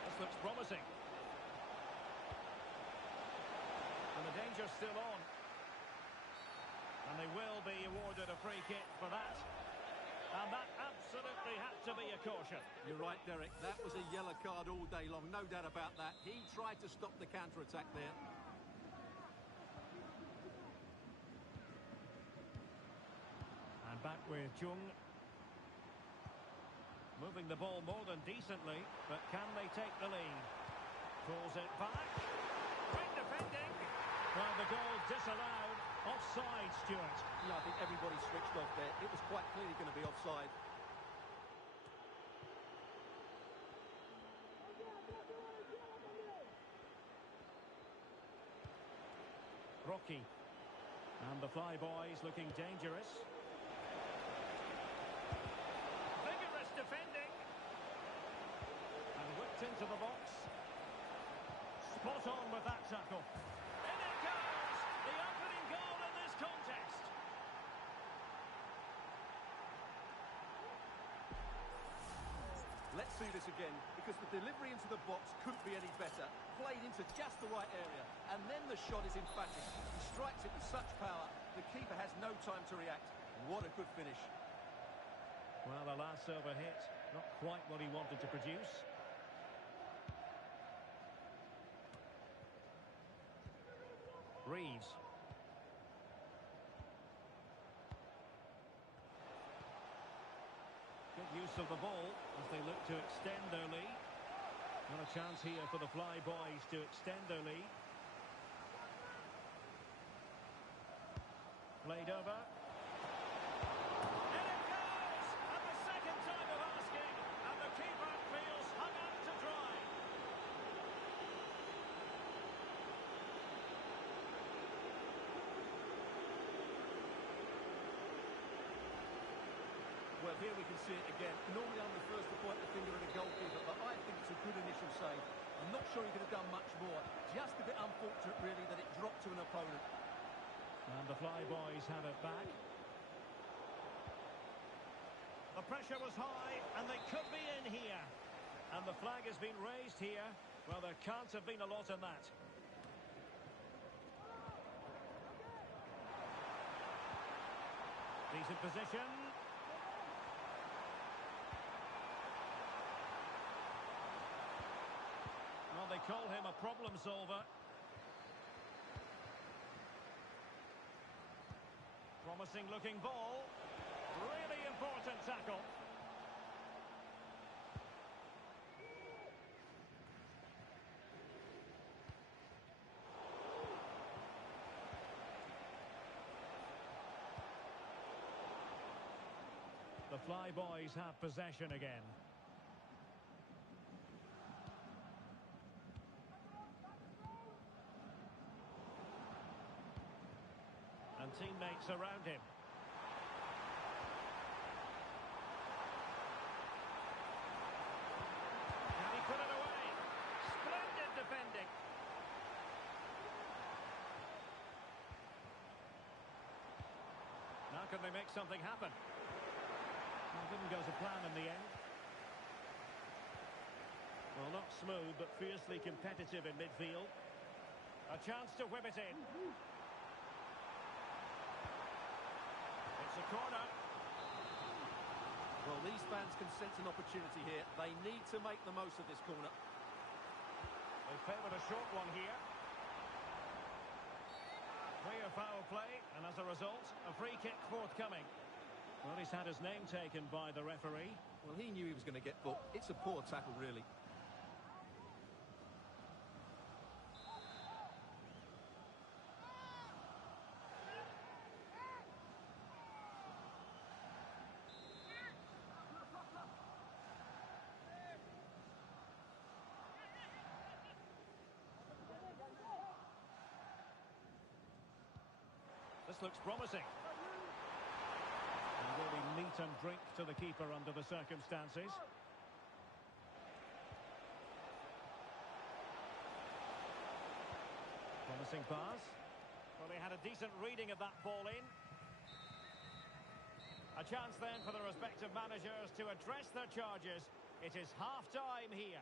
This looks promising. And the danger's still on. And they will be awarded a free kick for that. And that absolutely had to be a caution. You're right, Derek. That was a yellow card all day long. No doubt about that. He tried to stop the counter-attack there. And back with Jung. Moving the ball more than decently, but can they take the lead? Pulls it back. Great defending. Well, the goal disallowed. Offside, Stuart. Yeah, I think everybody switched off there. It was quite clearly going to be offside. Rocky. And the Flyboys looking dangerous. Vigorous defending. And whipped into the box. Spot on with that tackle. In it goes! The opening goal in this contest. Let's see this again, because the delivery into the box couldn't be any better. Played into just the right area, and then the shot is emphatic. He strikes it with such power, the keeper has no time to react. What a good finish. Well, the last over hit, not quite what he wanted to produce. Reeves. Good use of the ball as they look to extend their lead. Not a chance here for the Flyboys to extend their lead. Played over. And it goes! And the second time of asking, and the keeper feels hung out Well, here we can see it again. Normally I'm the first to point the finger at a goalkeeper, but I think it's a good initial save. I'm not sure he could have done much more. Just a bit unfortunate, really, that it dropped to an opponent. And the Flyboys have it back. The pressure was high, and they could be in here. And the flag has been raised here. Well, there can't have been a lot in that. Decent position. Well, they call him a problem solver. Promising looking ball. Really important tackle. The Flyboys have possession again. And teammates around him. Can he put it away? Splendid defending. Now can they make something happen? Well, didn't go to plan in the end. Well, not smooth, but fiercely competitive in midfield. A chance to whip it in. It's a corner. Well, these fans can sense an opportunity here. They need to make the most of this corner. They favoured a short one here. Clear foul play, and as a result, a free kick forthcoming. Well, he's had his name taken by the referee. Well, he knew he was going to get booked. It's a poor tackle, really. This looks promising. And will be meat and drink to the keeper under the circumstances. Promising pass. Well, they had a decent reading of that ball in. A chance then for the respective managers to address their charges. It is half-time here.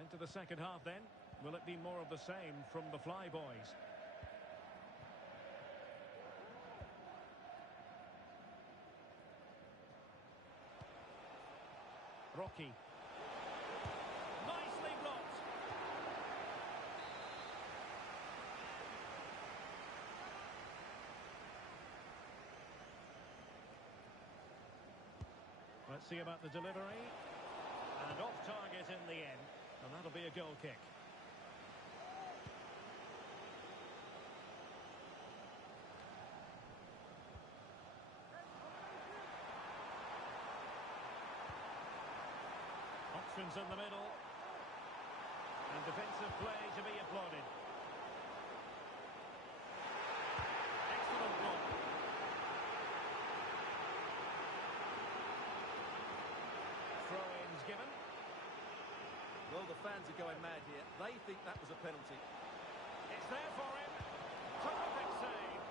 Into the second half then. Will it be more of the same from the Flyboys? Rocky. Nicely blocked. Let's see about the delivery. And off target in the end. And that'll be a goal kick. Options in the middle. And defensive play to be applauded. Excellent block. Throw-ins given. Well, the fans are going mad here. They think that was a penalty. It's there for him. Terrific save.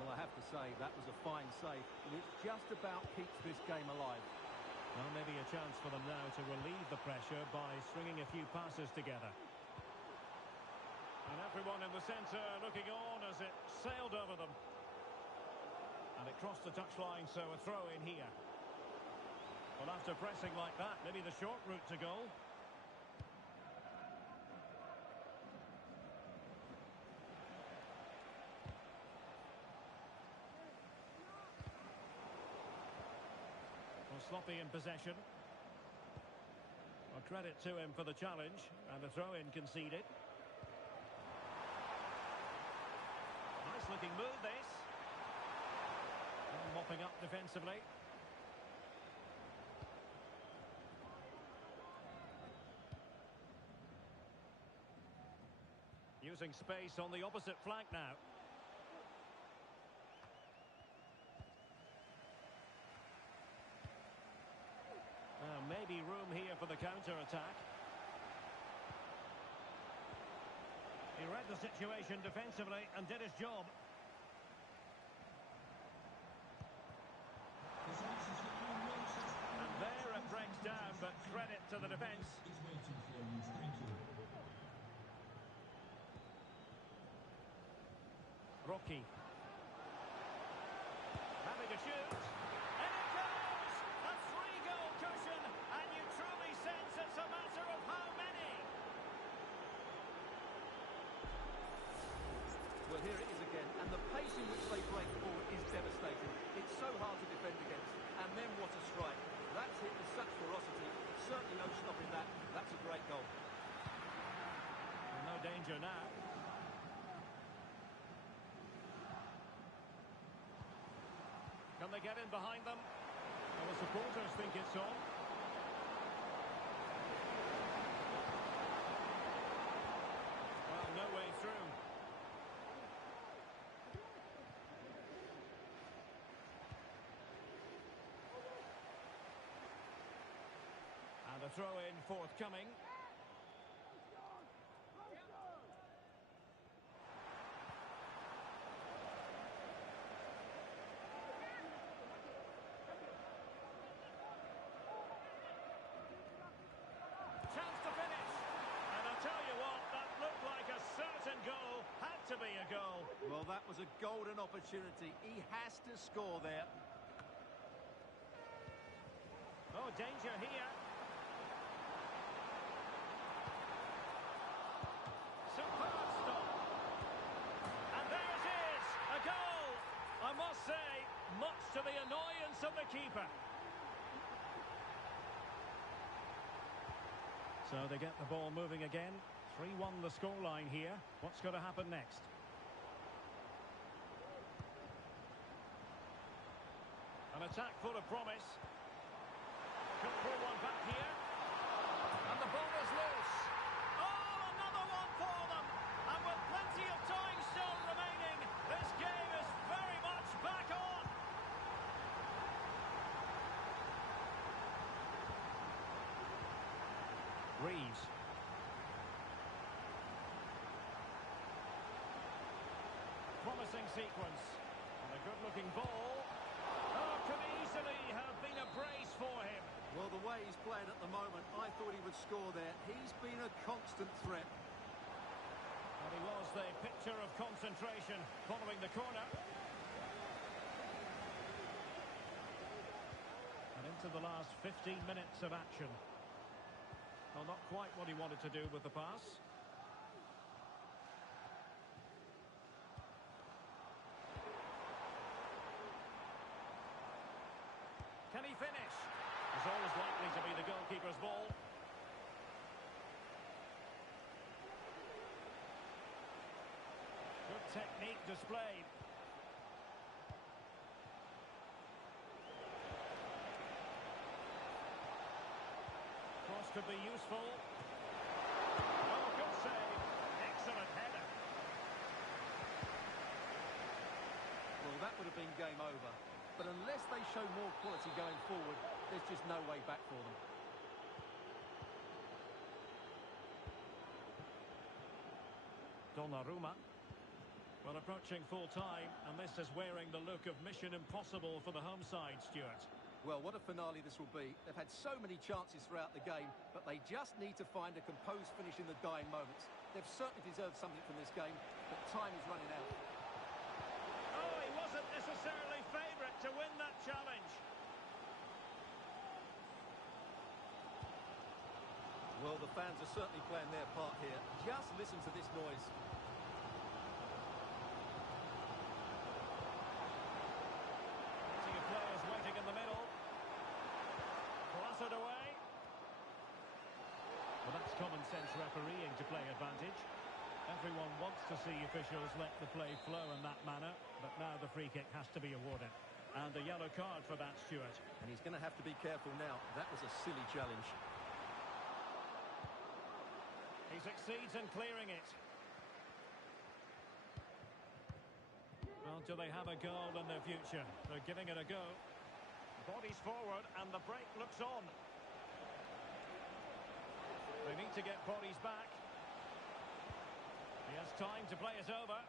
Well, I have to say, that was a fine save, which just about keeps this game alive. Well, maybe a chance for them now to relieve the pressure by stringing a few passes together. And everyone in the centre looking on as it sailed over them. And it crossed the touchline, so a throw in here. Well, after pressing like that, maybe the short route to goal. Well, sloppy in possession. Well, credit to him for the challenge, and the throw-in conceded. Nice looking move, this. And mopping up defensively. Using space on the opposite flank now. Maybe room here for the counter-attack. He read the situation defensively and did his job. And there it breaks down, but credit to the defence. Rocky. Having a shoot. And it goes! A 3-goal cushion, and you truly sense it's a matter of how many. Well, here it is again, and the pace in which they break forward is devastating. It's so hard to defend against, and then what a strike. That's hit with such ferocity. Certainly no stopping that. That's a great goal. No danger now. Can they get in behind them? Well, the supporters think it's on. Well, no way through. And a throw-in forthcoming. Chance to finish. And I'll tell you what, that looked like a certain goal. Had to be a goal. Well, that was a golden opportunity. He has to score there. Oh, danger here. Superb stop. And there it is, a goal. I must say, much to the annoyance of the keeper. So they get the ball moving again. 3-1 the scoreline here. What's going to happen next? An attack full of promise. Could pull one back here. And the ball is loose. Oh, another one for them. And with plenty of time still remaining, this game is very much back on. Reeves. Promising sequence. And a good-looking ball. Oh, could easily have been a brace for him. Well, the way he's playing at the moment, I thought he would score there. He's been a constant threat. And he was the picture of concentration following the corner. And into the last 15 minutes of action. Well, not quite what he wanted to do with the pass. Can he finish? It's always likely to be the goalkeeper's ball. Good technique displayed. Cross could be useful. Oh, good save. Excellent header. Well, that would have been game over. But unless they show more quality going forward, there's just no way back for them. Donnarumma. Well, approaching full time, and this is wearing the look of mission impossible for the home side, Stuart. Well, what a finale this will be. They've had so many chances throughout the game, but they just need to find a composed finish in the dying moments. They've certainly deserved something from this game, but time is running out. Oh, he wasn't necessarily favourite to win that challenge. Well, the fans are certainly playing their part here. Just listen to this noise. Plenty of players waiting in the middle. Clattered away. Well, that's common sense refereeing to play advantage. Everyone wants to see officials let the play flow in that manner, but now the free kick has to be awarded. And a yellow card for that, Stuart. And he's going to have to be careful now. That was a silly challenge. He succeeds in clearing it. Well, do they have a goal in their future? They're giving it a go. Bodies forward and the break looks on. They need to get bodies back. He has time to play it over.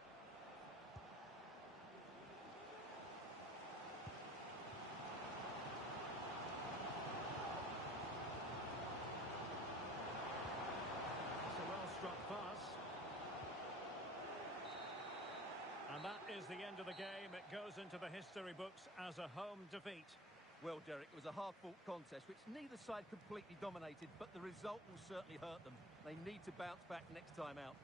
It's a well-struck pass. And that is the end of the game. It goes into the history books as a home defeat. Well, Derek, it was a hard-fought contest, which neither side completely dominated, but the result will certainly hurt them. They need to bounce back next time out.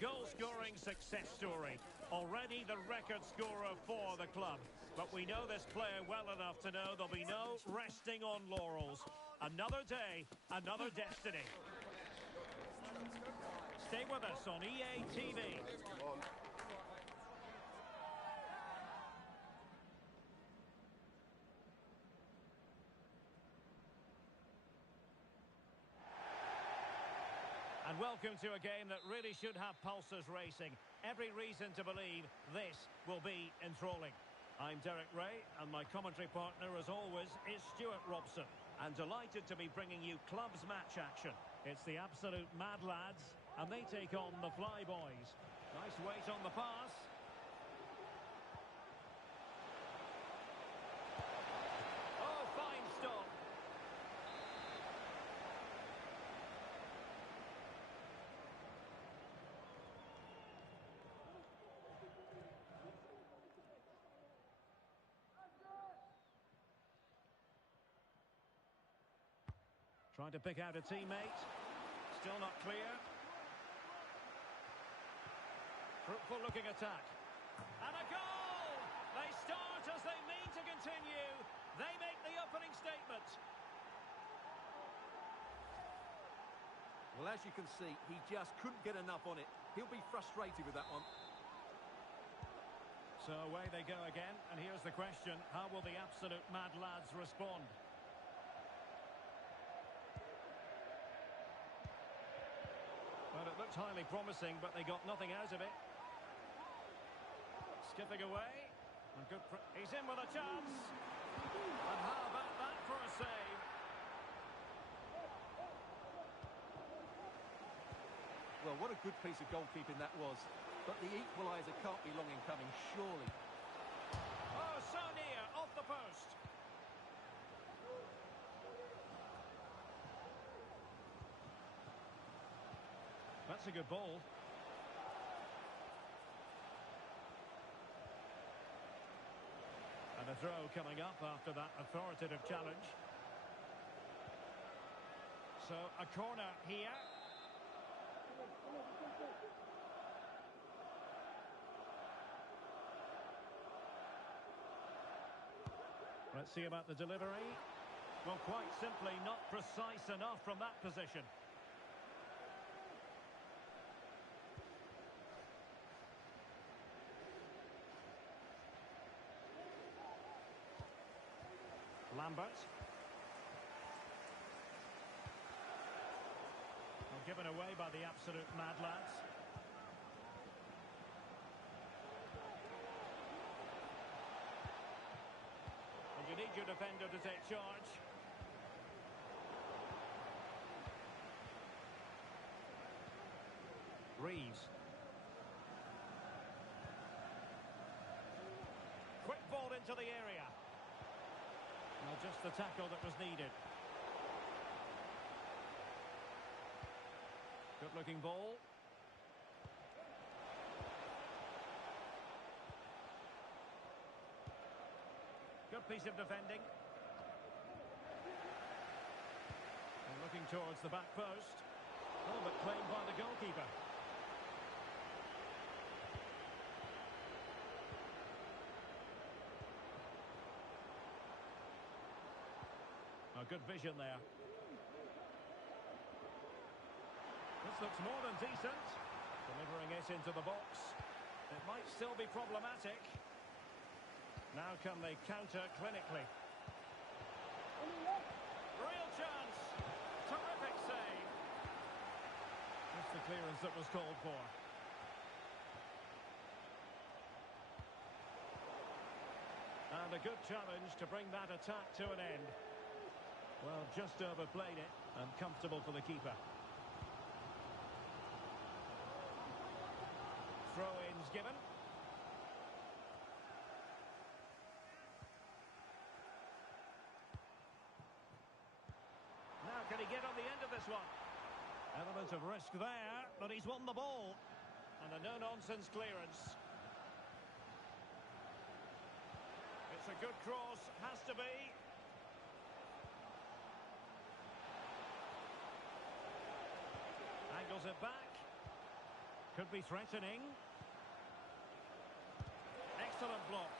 goal-scoring success story. Already the record scorer for the club. But we know this player well enough to know there'll be no resting on laurels. Another day, another destiny. Stay with us on EA TV. And welcome to a game that really should have pulses racing. Every reason to believe this will be enthralling. I'm Derek Ray, and my commentary partner, as always, is Stuart Robson. And delighted to be bringing you clubs match action. It's the absolute Mad Lads, and they take on the Fly Boys. Nice weight on the pass. Oh, fine stop. Trying to pick out a teammate. Still not clear. Fruitful looking attack. And a goal! They start as they mean to continue. They make the opening statement. Well, as you can see, he just couldn't get enough on it. He'll be frustrated with that one. So away they go again. And here's the question. How will the absolute Mad Lads respond? Well, it looked highly promising, but they got nothing out of it. Skipping away. And he's in with a chance. And how about that for a save? Well, what a good piece of goalkeeping that was. But the equaliser can't be long in coming, surely. Oh, so near, off the post. That's a good ball. And a throw coming up after that authoritative challenge. So a corner here. Let's see about the delivery. Well, quite simply not precise enough from that position. Lambert. Well, given away by the absolute Mad Lads. And you need your defender to take charge. Reeves. Quick ball into the area. Well, just the tackle that was needed. Good-looking ball. Good piece of defending. And looking towards the back post. Oh, but claimed by the goalkeeper. Good vision there. This looks more than decent. Delivering it into the box. It might still be problematic. Now can they counter clinically? Real chance. Terrific save. That's the clearance that was called for. And a good challenge to bring that attack to an end. Well, just overplayed it, and comfortable for the keeper. Throw-ins given. Now, can he get on the end of this one? Element of risk there, but he's won the ball. And a no-nonsense clearance. It's a good cross, has to be. Angles it back. Could be threatening. Excellent block.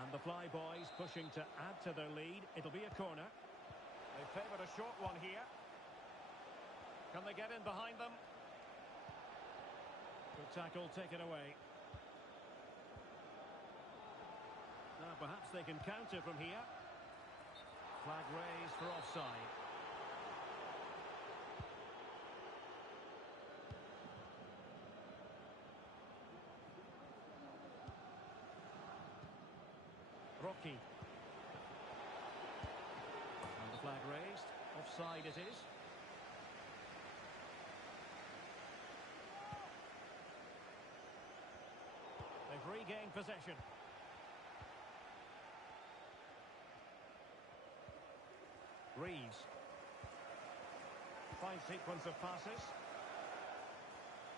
And the Flyboys pushing to add to their lead. It'll be a corner. They favoured a short one here. Can they get in behind them? Good tackle taken away. Now perhaps they can counter from here. Flag raised for offside. Rocky. And the flag raised. Offside it is. They've regained possession. Reeves. Fine sequence of passes.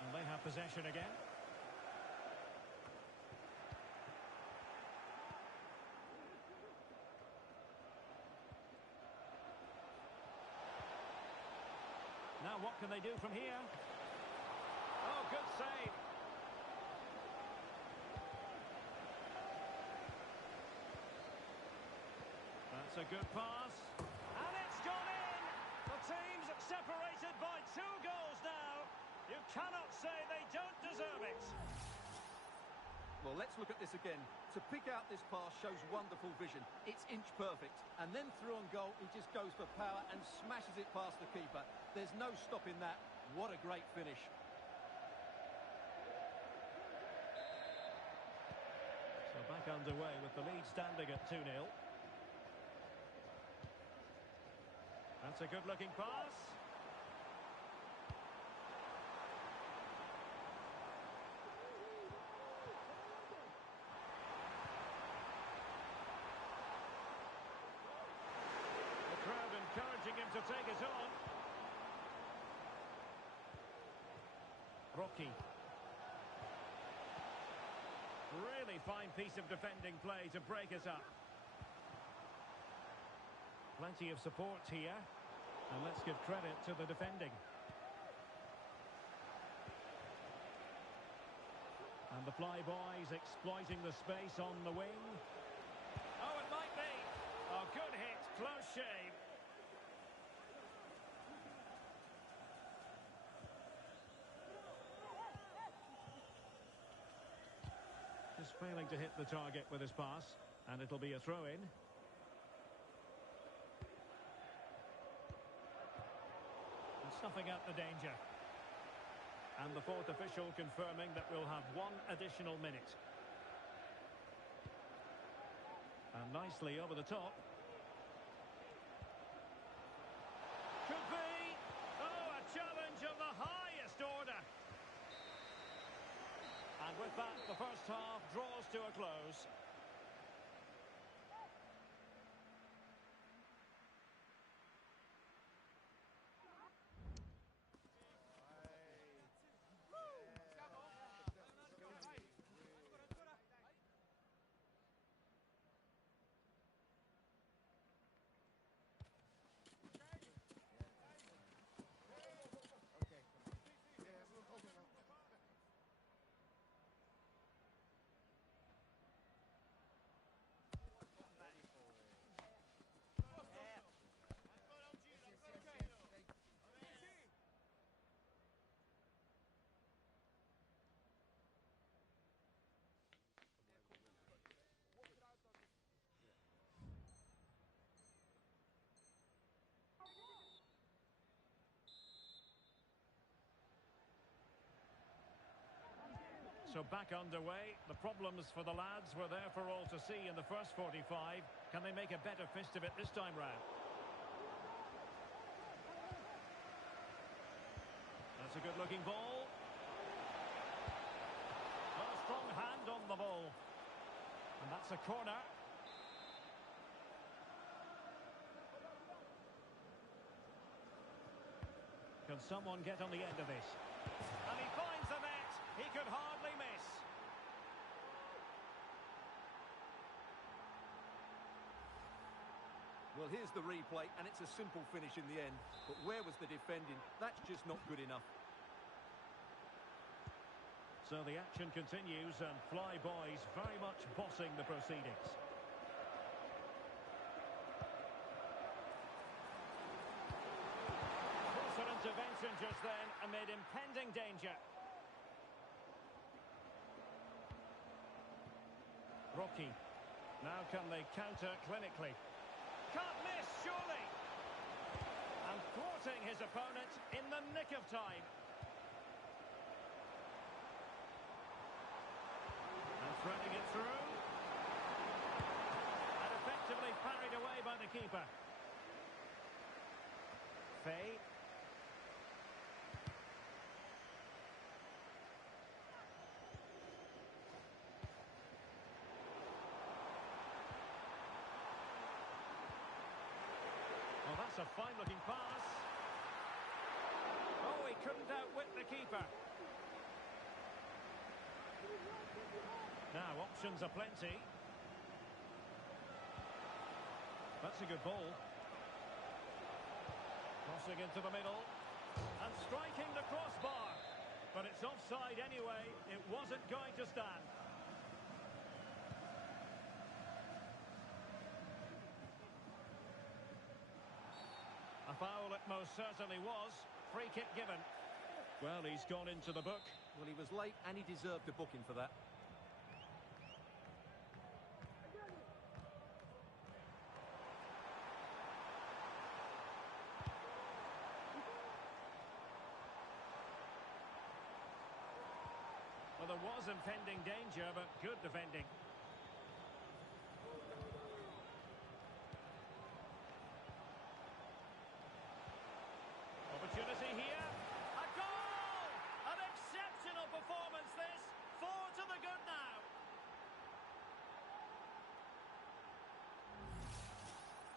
And they have possession again. Now what can they do from here? Oh, good save. That's a good pass. And it's gone in! The team's separated by 2 goals now. You cannot say they don't deserve it. Well, let's look at this again. To pick out this pass shows wonderful vision. It's inch perfect. And then through on goal, he just goes for power and smashes it past the keeper. There's no stopping that. What a great finish. So back underway with the lead standing at 2-0. That's a good-looking pass. The crowd encouraging him to take his on. Rocky. Really fine piece of defending play to break us up. Plenty of support here. And let's give credit to the defending. And the Flyboys exploiting the space on the wing. Oh, it might be. Oh, good hit. Close shave. Just failing to hit the target with his pass. And it'll be a throw-in. Snuffing out the danger. And the fourth official confirming that we'll have 1 additional minute. And nicely over the top. Could be. Oh, a challenge of the highest order. And with that, the first half draws to a close. So back underway. The problems for the lads were there for all to see in the first 45. Can they make a better fist of it this time round? That's a good-looking ball. A strong hand on the ball. And that's a corner. Can someone get on the end of this? And he finds the net. He could hardly miss. Well, here's the replay, and it's a simple finish in the end. But where was the defending? That's just not good enough. So the action continues and Fly Boys very much bossing the proceedings. Closer intervention just then amid impending danger. Rocky. Now can they counter clinically? Can't miss, surely! And thwarting his opponent in the nick of time. And threading it through. And effectively parried away by the keeper. Fay. Well, that's a fine-looking pass. Oh, he couldn't outwit the keeper. Now, options are plenty. That's a good ball. Crossing into the middle. And striking the crossbar. But it's offside anyway. It wasn't going to stand. A foul it most certainly was. Free kick given. Well, he's gone into the book. Well, he was late and he deserved a booking for that. Well, there was impending danger, but good defending. Opportunity here. A goal! An exceptional performance this. 4 to the good now.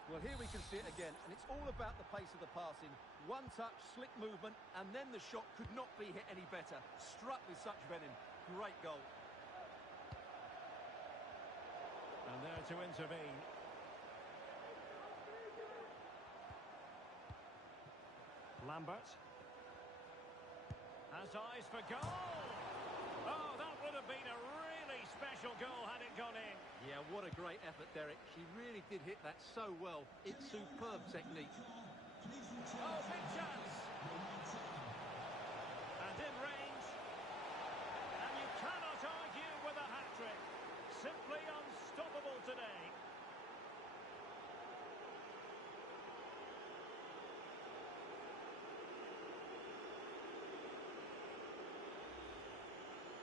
Well, here we can see it again, and it's all about the pace of the passing. One touch, slick movement, and then the shot could not be hit any better. Struck with such venom. Great goal. And there to intervene. Lambert. Has eyes for goal. Oh, that would have been a really special goal had it gone in. Yeah, what a great effort, Derek. She really did hit that so well. It's superb technique. Oh, big chance. And in range. And you cannot argue with a hat-trick. Simply unstoppable today.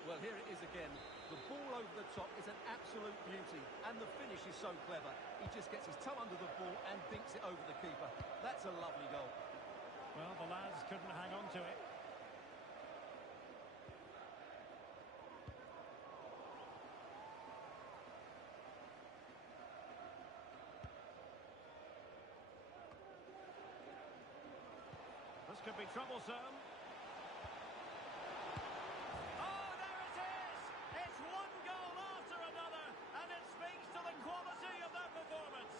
Well, here it is again. The ball over the top is an absolute beauty, and the finish is so clever. He just gets his toe under the ball and dinks it over the keeper. That's a lovely goal. Well, the lads couldn't hang on to it. This could be troublesome. Oh, there it is! It's one goal after another, and it speaks to the quality of their performance.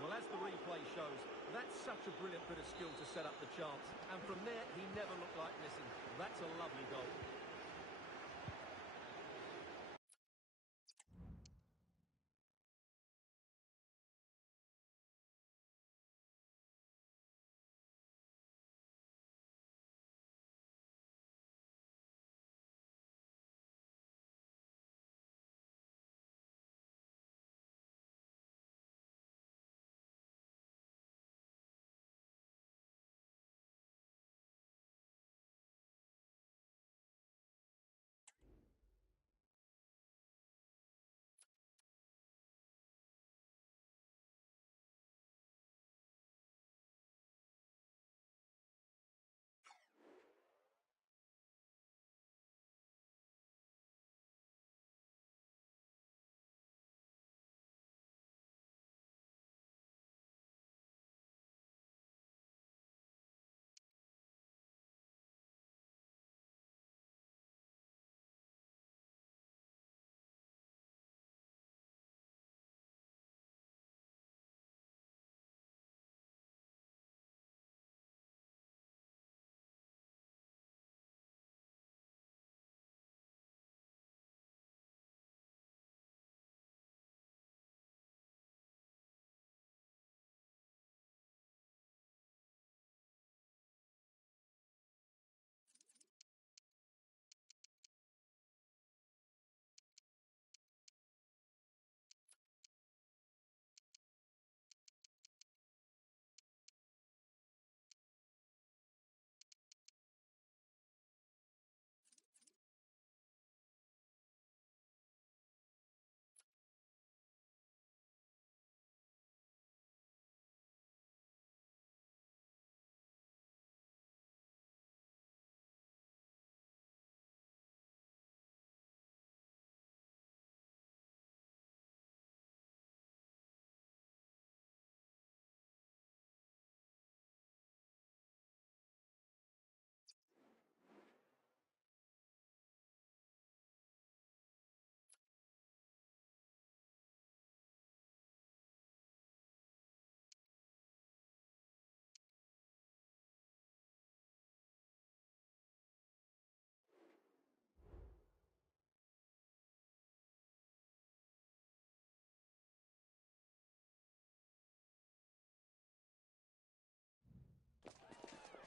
Well, as the replay shows, that's such a brilliant bit of skill to set up the chance. And from there, he never looked like missing. That's a lovely goal.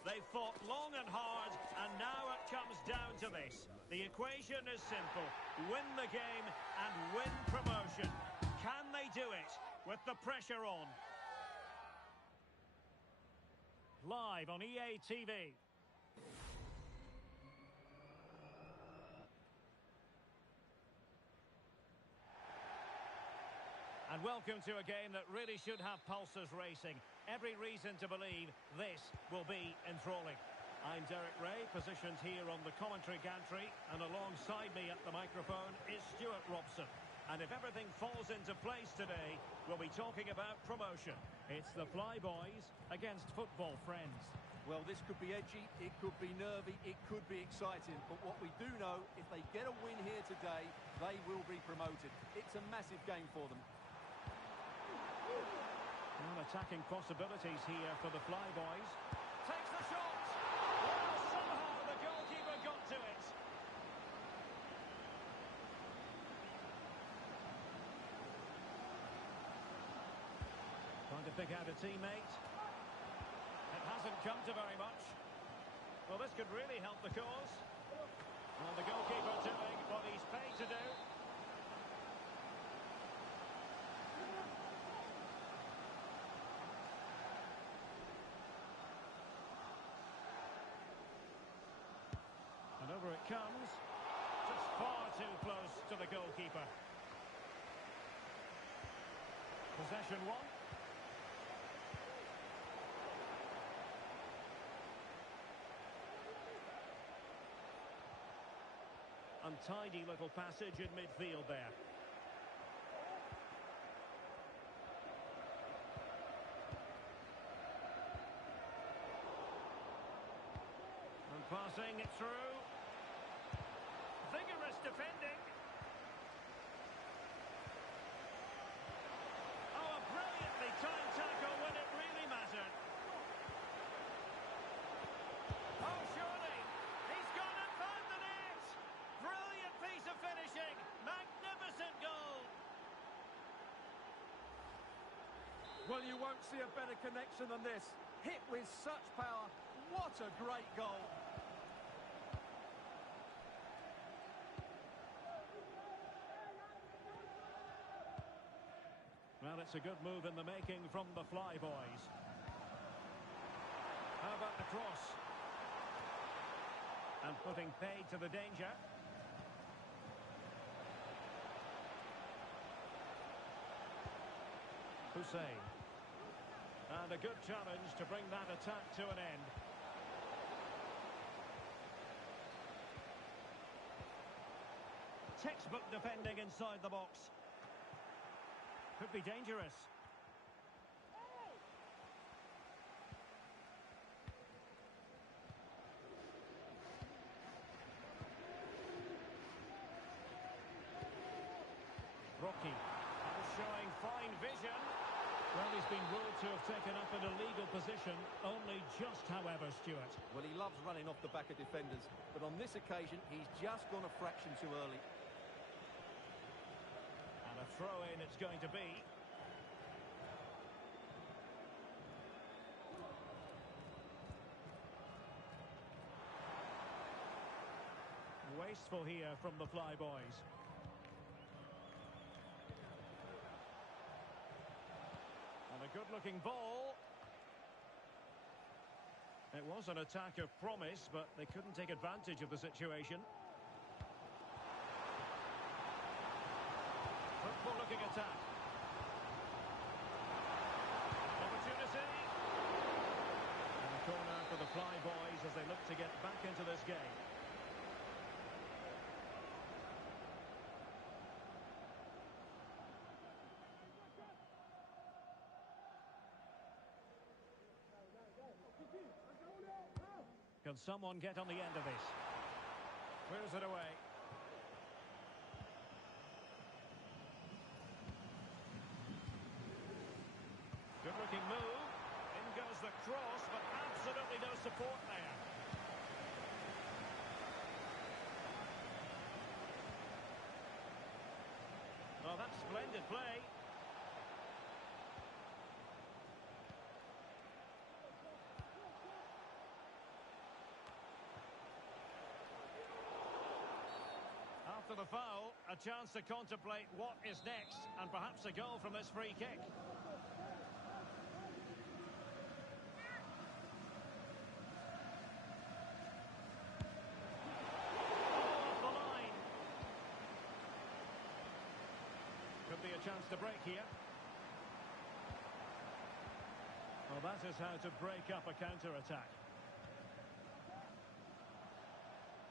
They've fought long and hard, and now it comes down to this. The equation is simple. Win the game and win promotion. Can they do it with the pressure on? Live on EA TV. And welcome to a game that really should have pulses racing. Every reason to believe this will be enthralling. I'm Derek Ray, positioned here on the commentary gantry, and alongside me at the microphone is Stuart Robson. And if everything falls into place today, we'll be talking about promotion. It's the Flyboys against football friends. Well, this could be edgy, it could be nervy, it could be exciting. But what we do know, if they get a win here today, they will be promoted. It's a massive game for them. Well, attacking possibilities here for the Flyboys. Takes the shot! Well, somehow the goalkeeper got to it. Trying to pick out a teammate. It hasn't come to very much. Well, this could really help the cause. Well, the goalkeeper doing what he's paid to do. And over it comes. Just far too close to the goalkeeper. Possession one. Untidy little passage in midfield there. And passing it through. Vigorous defending. Oh, a brilliantly timed tackle when it really mattered. Oh, surely. He's gone and found the net. Brilliant piece of finishing. Magnificent goal. Well, you won't see a better connection than this. Hit with such power. What a great goal. Well, it's a good move in the making from the Flyboys. How about the cross? And putting paid to the danger. Hussein. And a good challenge to bring that attack to an end. Textbook defending inside the box. Could be dangerous. Rocky. Showing fine vision. Well, he's been ruled to have taken up an illegal position. Only just, however, Stuart. Well, he loves running off the back of defenders. But on this occasion, he's just gone a fraction too early. And a throw-in it's going to be. Wasteful here from the Flyboys. And a good-looking ball. It was an attack of promise, but they couldn't take advantage of the situation. Fruitful-looking attack. Opportunity. And a corner for the Flyboys as they look to get back into this game. Can someone get on the end of this? Clears it away. Good-looking move. In goes the cross, but absolutely no support there. Oh, that's splendid play. after the foul, a chance to contemplate what is next, and perhaps a goal from this free kick. Off the line. Could be a chance to break here. Well, that is how to break up a counter-attack.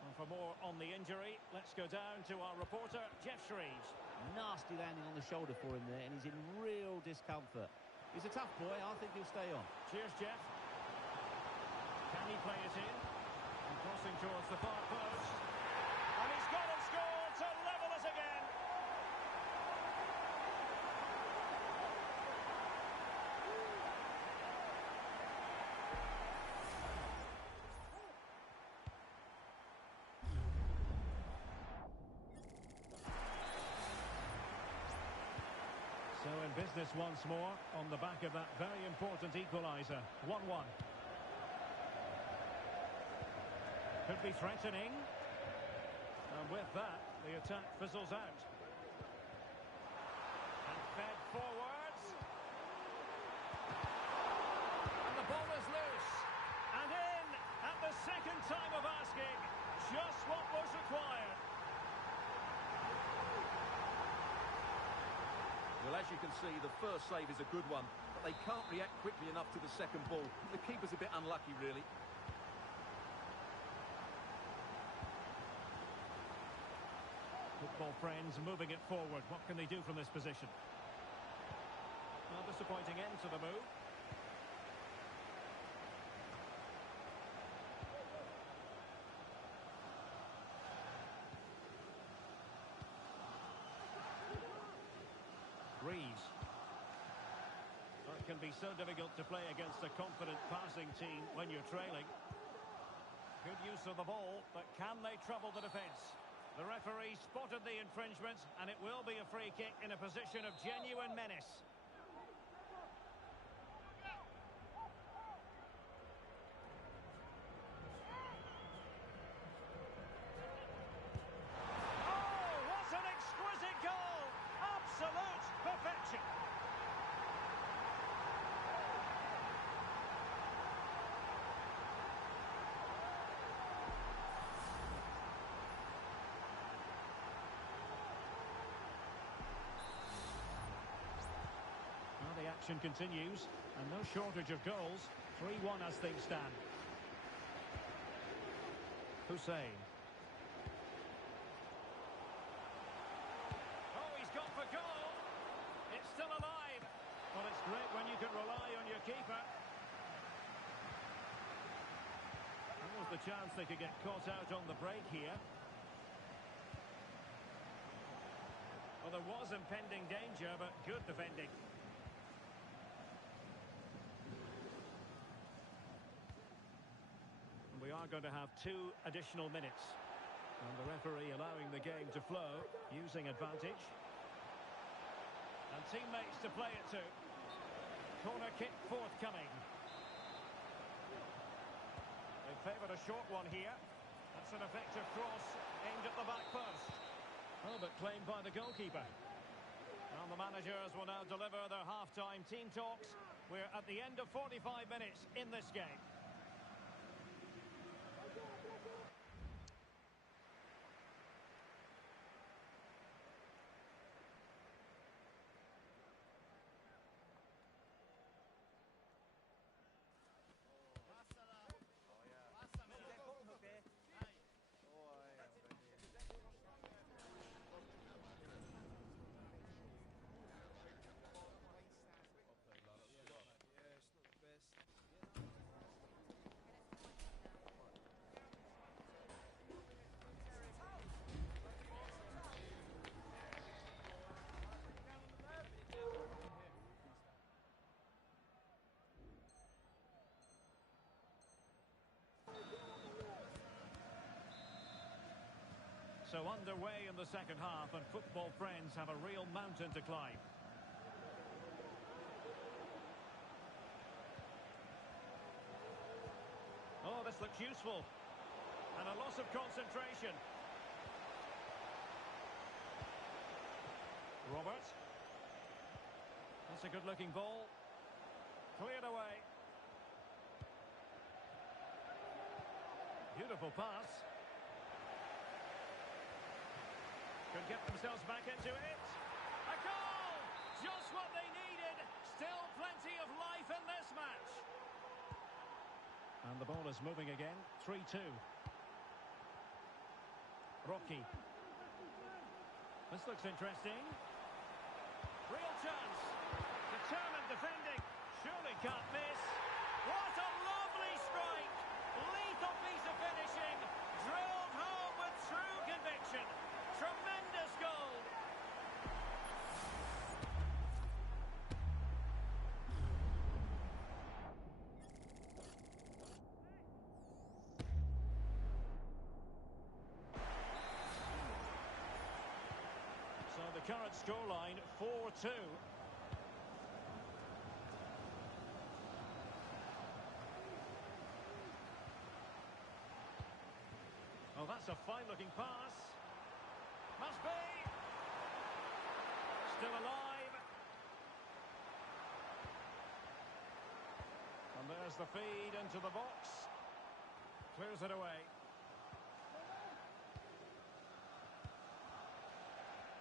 And for more on the injury, let's go down to our reporter, Jeff Shreves. Nasty landing on the shoulder for him there, and he's in real discomfort. He's a tough boy. I think he'll stay on. Cheers, Jeff. Can he play it in? And crossing towards the far post. And he's got it scored to level us again. So in business once more, on the back of that very important equaliser. 1-1. Could be threatening. And with that, the attack fizzles out. And fed forwards. And the ball is loose. And in at the second time of asking. Just what was required. Well, as you can see, the first save is a good one, but they can't react quickly enough to the second ball. The keeper's a bit unlucky, really. Football friends moving it forward. What can they do from this position? Well, disappointing end to the move. Reeves. Well, it can be so difficult to play against a confident passing team when you're trailing. Good use of the ball, but can they trouble the defence? The referee spotted the infringement, and it will be a free kick in a position of genuine menace. Oh, what an exquisite goal! Absolute perfection. Well, the action continues, and no shortage of goals. 3-1 as things stand. Hussein. Oh, he's gone for goal. It's still alive. Well, it's great when you can rely on your keeper. That was the chance they could get caught out on the break here. Well, there was impending danger, but good defending. And we are going to have 2 additional minutes. And the referee allowing the game to flow, using advantage. And teammates to play it to. Corner kick forthcoming. They favoured a short one here. That's an effective cross aimed at the back post. Oh, but claimed by the goalkeeper. And the managers will now deliver their half-time team talks. We're at the end of 45 minutes in this game. So underway in the second half, and football friends have a real mountain to climb. Oh, this looks useful. And a loss of concentration. Robert. That's a good-looking ball. Cleared away. Beautiful pass. Could get themselves back into it. A goal! Just what they needed. Still plenty of life in this match. And the ball is moving again. 3-2. Rocky. This looks interesting. Real chance. Determined defending. Surely can't miss. What a lovely strike. Lethal piece of finishing. Drilled home with true conviction. Tremendous goal. So the current scoreline 4-2. Oh, that's a fine-looking pass. Must be. Still alive. And there's the feed into the box. Clears it away.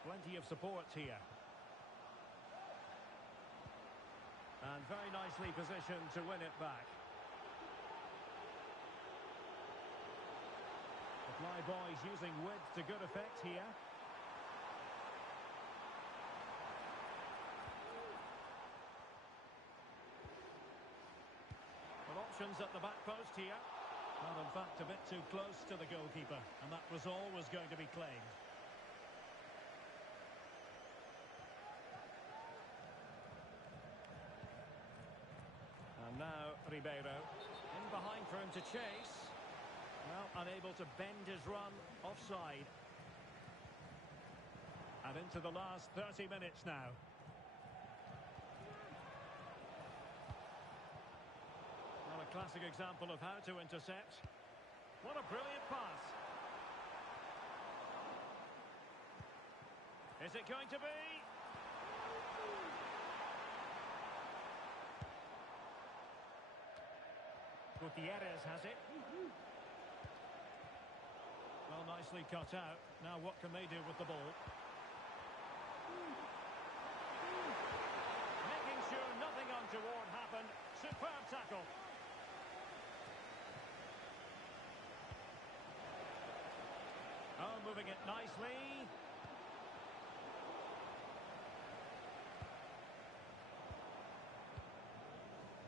Plenty of support here. And very nicely positioned to win it back. The fly boys using width to good effect here. Well, options at the back post here. Well, in fact, a bit too close to the goalkeeper. And that was always going to be claimed. And now Ribeiro in behind for him to chase. Well, unable to bend his run offside. And into the last 30 minutes now. Well, a classic example of how to intercept. What a brilliant pass. Is it going to be? Gutierrez has it. Well, nicely cut out. Now what can they do with the ball? Making sure nothing untoward happened. Superb tackle. Oh, moving it nicely.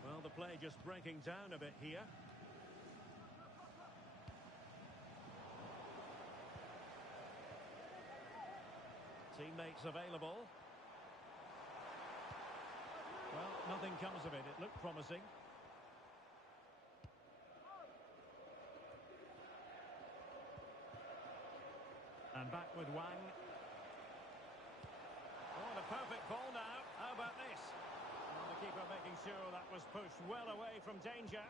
Well, the play just breaking down a bit here. Teammates available. Well, nothing comes of it. It looked promising. And back with Wang. Oh, and a perfect ball now. How about this? And the keeper making sure that was pushed well away from danger.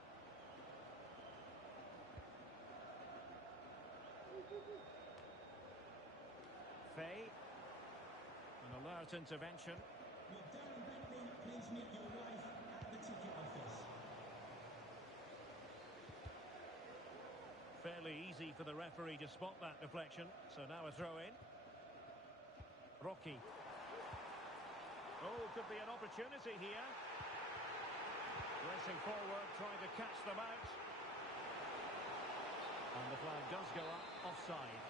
Fay. An alert intervention. Well, Darren Bentley, please meet your wife at the ticket office. Fairly easy for the referee to spot that deflection. So now a throw in. Rocky. Oh, could be an opportunity here. Racing forward, trying to catch them out. And the flag does go up, offside.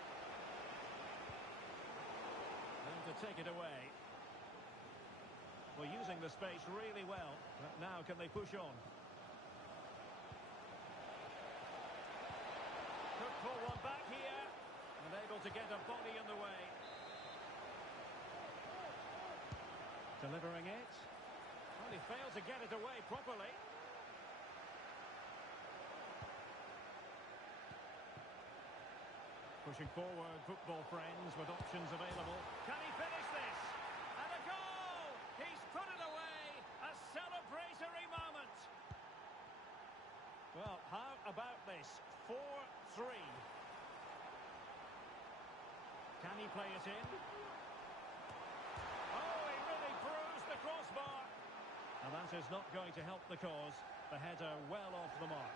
And to take it away. Well, using the space really well. But now can they push on? Could pull one back here. And able to get a body in the way. Delivering it. Well, he failed to get it away properly. Pushing forward, football friends with options available. Can he finish this? And a goal! He's put it away! A celebratory moment! Well, how about this? 4-3. Can he play it in? Oh, the crossbar. And that is not going to help the cause. The header well off the mark.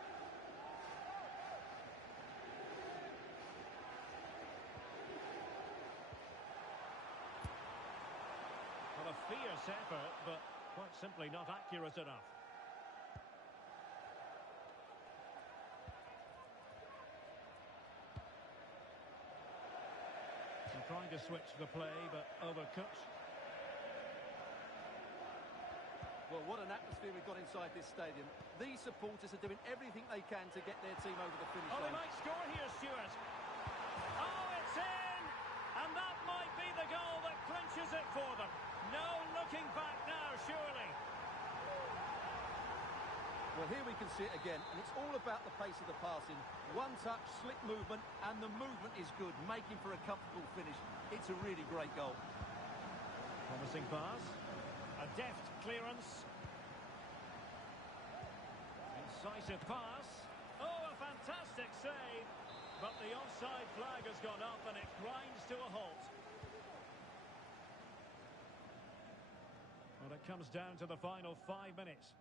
Well, a fierce effort, but quite simply not accurate enough. And trying to switch the play, but overcooked. Well, what an atmosphere we've got inside this stadium. These supporters are doing everything they can to get their team over the finish Oh, they line. might score here, Stuart. Oh, it's in! And that might be the goal that clinches it for them. No looking back now, surely. Well, here we can see it again, and it's all about the pace of the passing. One touch, slick movement, and the movement is good, making for a comfortable finish. It's a really great goal. Promising pass. A deft clearance. Incisive pass. Oh, a fantastic save. But the offside flag has gone up and it grinds to a halt. Well, it comes down to the final 5 minutes.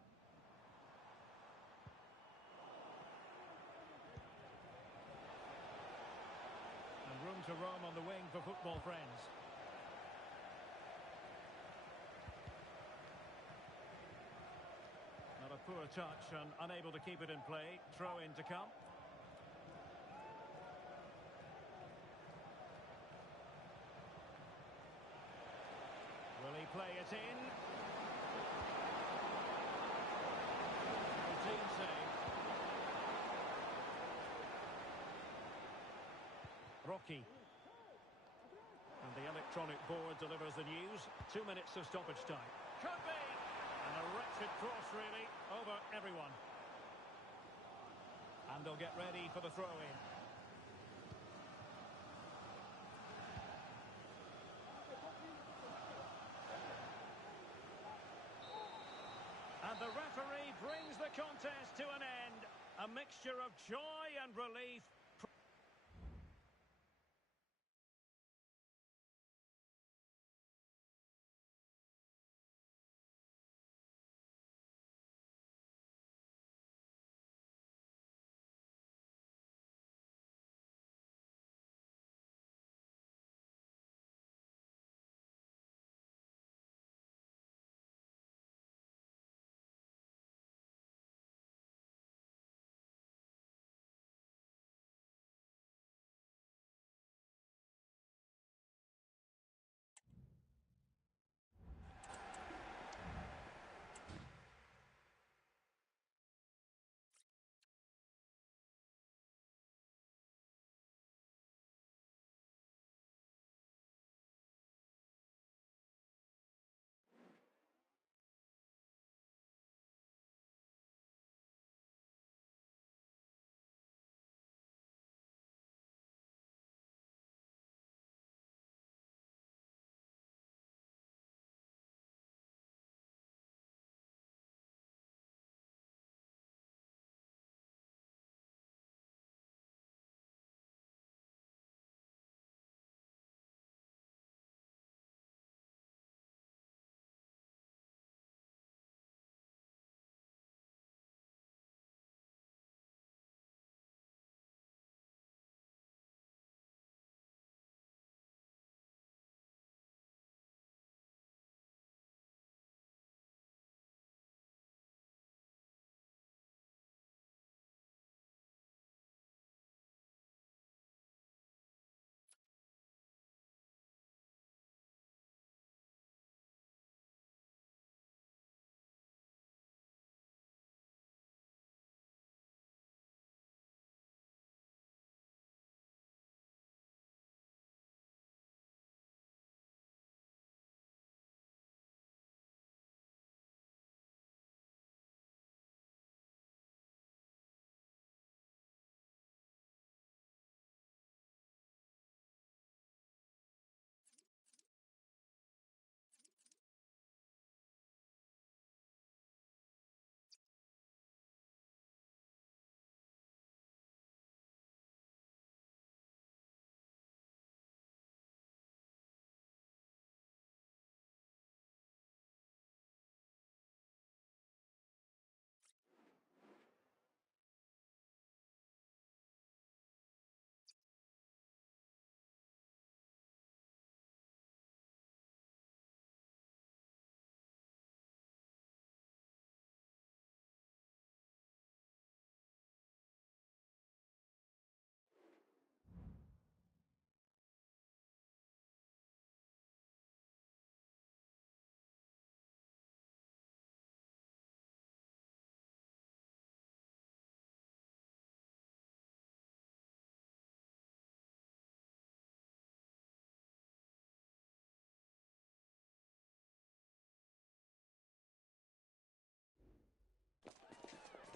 And room to roam on the wing for football friends. Not a poor touch and unable to keep it in play. Throw in to come. Will he play it in? Routine save. Rocky. And the electronic board delivers the news. 2 minutes of stoppage time. Could be! And a wretched cross, really, over everyone. And they'll get ready for the throw-in. And the referee brings the contest to an end. A mixture of joy and relief.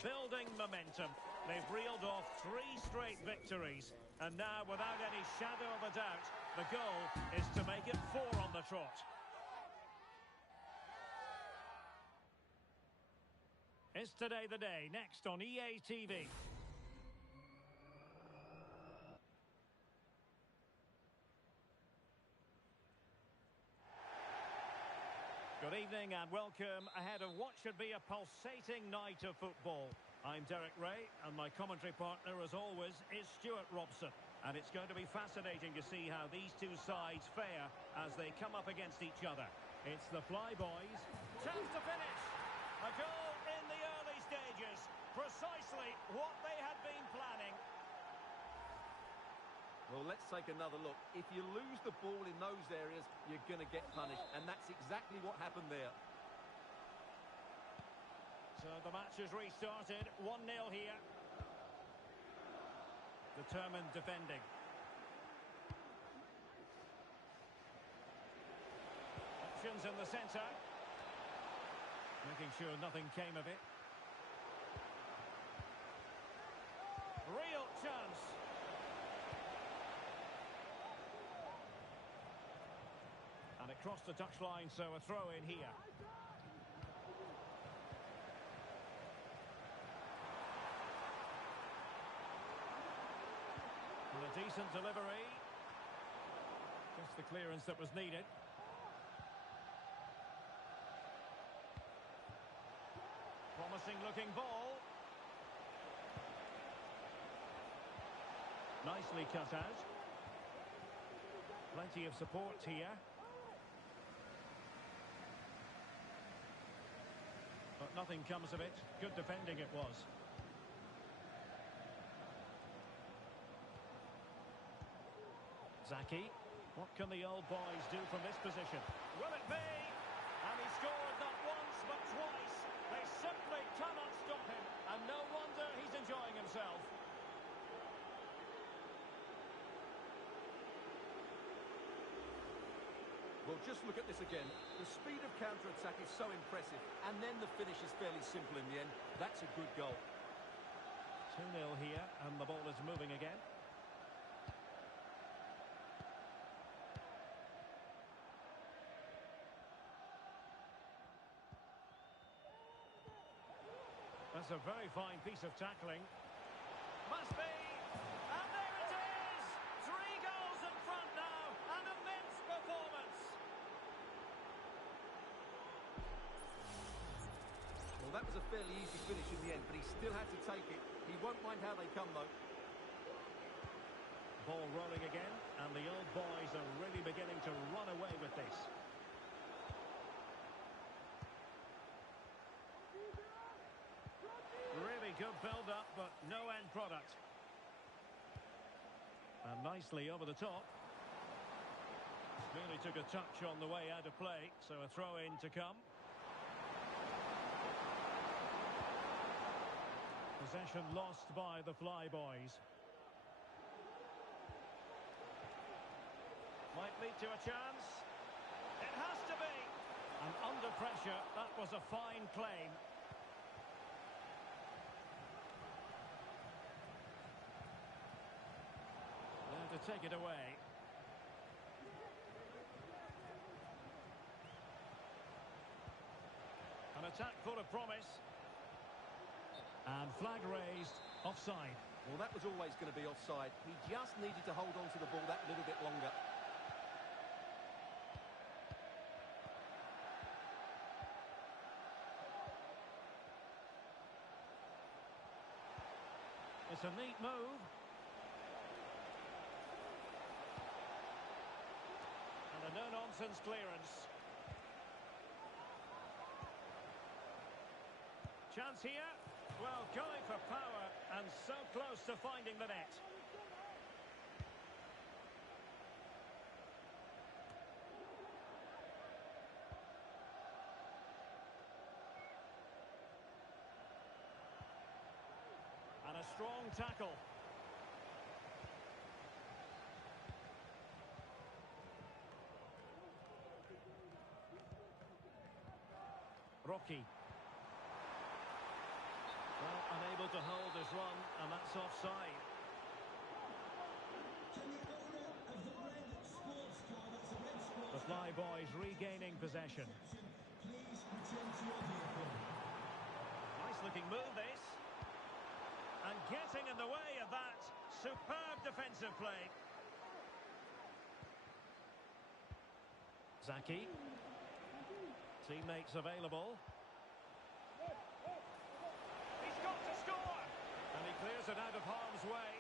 Building momentum. They've reeled off 3 straight victories. And now, without any shadow of a doubt, the goal is to make it 4 on the trot. It's Today the Day, next on EA TV. Good evening and welcome ahead of what should be a pulsating night of football. I'm Derek Ray and my commentary partner as always is Stuart Robson. And it's going to be fascinating to see how these two sides fare as they come up against each other. It's the Flyboys. Chance to finish. A goal in the early stages. Precisely what they had been planning. Well, let's take another look. If you lose the ball in those areas, you're going to get punished. And that's exactly what happened there. So the match has restarted. 1-0 here. Determined defending. Options in the centre. Making sure nothing came of it. Real chance. And it crossed the touchline, so a throw in here. And a decent delivery. Just the clearance that was needed. Promising looking ball. Nicely cut out. Plenty of support here. But nothing comes of it. Good defending it was. Zaki. What can the old boys do from this position? Will it be? And he scored not once but twice. They simply cannot stop him. And no wonder he's enjoying himself. Well, just look at this again. The speed of counter-attack is so impressive. And then the finish is fairly simple in the end. That's a good goal. 2-0 here, and the ball is moving again. That's a very fine piece of tackling. Must be! And there it is! 3 goals in front now! An immense performance! Well, that was a fairly easy finish in the end, but he still had to take it. He won't mind how they come, though. Ball rolling again, and the old boys are really beginning to run away with this. Really good build-up, but no end product. And nicely over the top. Really took a touch on the way out of play, so a throw-in to come. Possession lost by the Flyboys. Might lead to a chance. It has to be. And under pressure, that was a fine claim. There to take it away. An attack full of promise. And flag raised, offside. Well, that was always going to be offside. He just needed to hold on to the ball that little bit longer. It's a neat move. And a no-nonsense clearance. Chance here. Well, going for power and so close to finding the net. And a strong tackle. Rocky. Well, an That's offside. Can the owner of the red sports car, that's a red sports The Flyboys regaining possession. please return to your vehicle. Nice looking move this. And getting in the way of that. Superb defensive play. Zaki. Teammates available. He's got to score! And he clears it out of harm's way.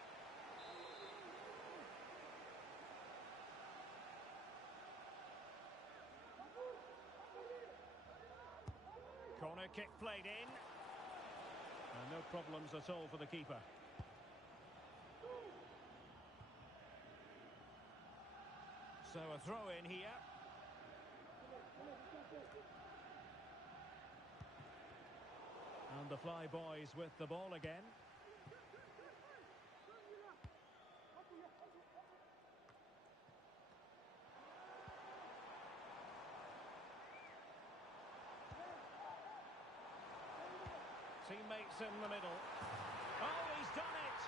Corner kick played in. And no problems at all for the keeper. So a throw in here. And the Flyboys with the ball again. Teammates in the middle. Oh, he's done it!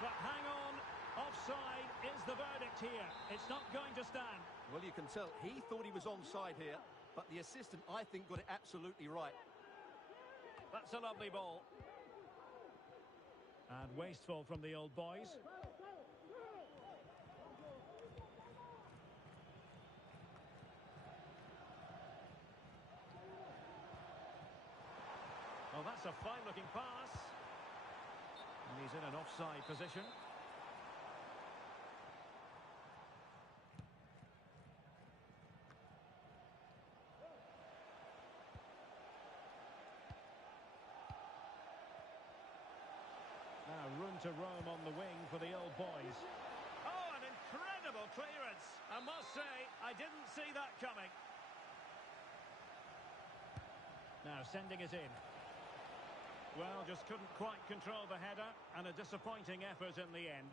But hang on, offside is the verdict here. It's not going to stand. Well, you can tell he thought he was onside here, but the assistant, I think, got it absolutely right. That's a lovely ball. And wasteful from the old boys. Oh, that's a fine-looking pass. And he's in an offside position. Now room to roam on the wing for the old boys. Oh, an incredible clearance. I must say, I didn't see that coming. Now sending it in. Well, just couldn't quite control the header, and a disappointing effort in the end.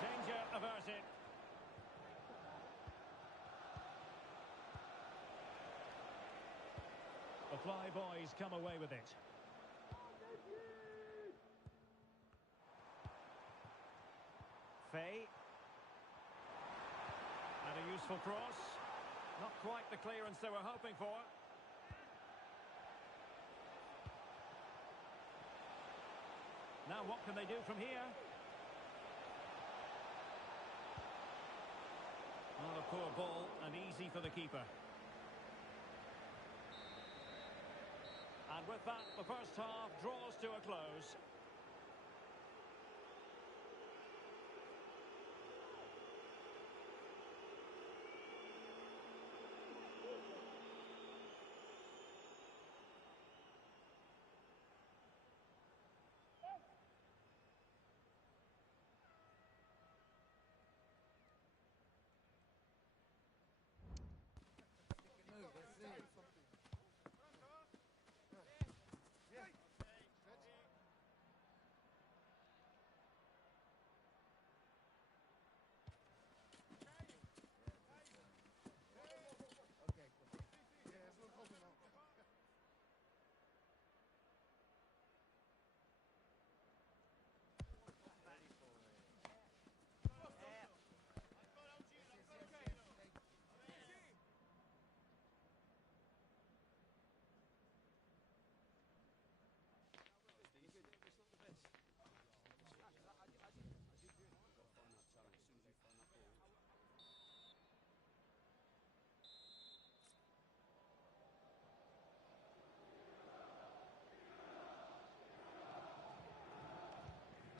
Danger averted. The Flyboys come away with it. Fay. And a useful cross. Not quite the clearance they were hoping for. Now what can they do from here? Not a poor ball and easy for the keeper. And with that, the first half draws to a close.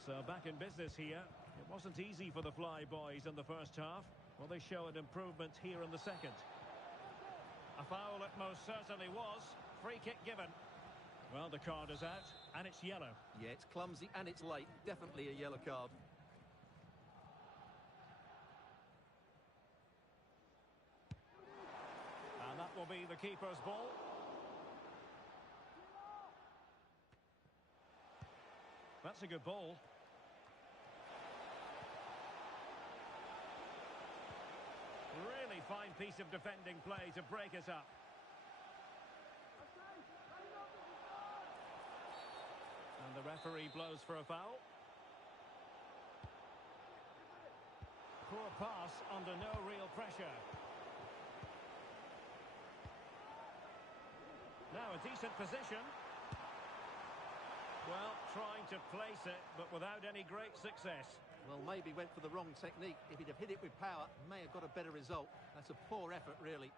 So back in business here. It wasn't easy for the Flyboys in the first half. Well, they show an improvement here in the second. A foul it most certainly was. Free kick given. Well, the card is out, and it's yellow. Yeah, it's clumsy and it's late. Definitely a yellow card. And that will be the keeper's ball. That's a good ball. Really fine piece of defending play to break us up. And the referee blows for a foul. Poor pass under no real pressure. Now a decent position. Well, trying to place it, but without any great success. Well, maybe went for the wrong technique. If he'd have hit it with power, may have got a better result. That's a poor effort, really.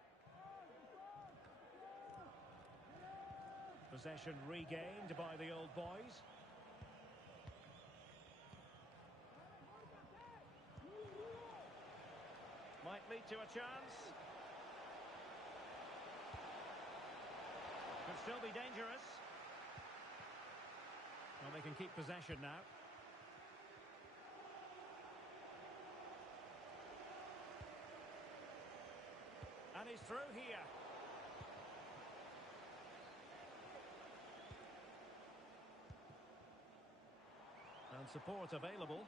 Possession regained by the old boys. Might lead to a chance. Could still be dangerous. Well, they can keep possession now. And he's through here. And support available.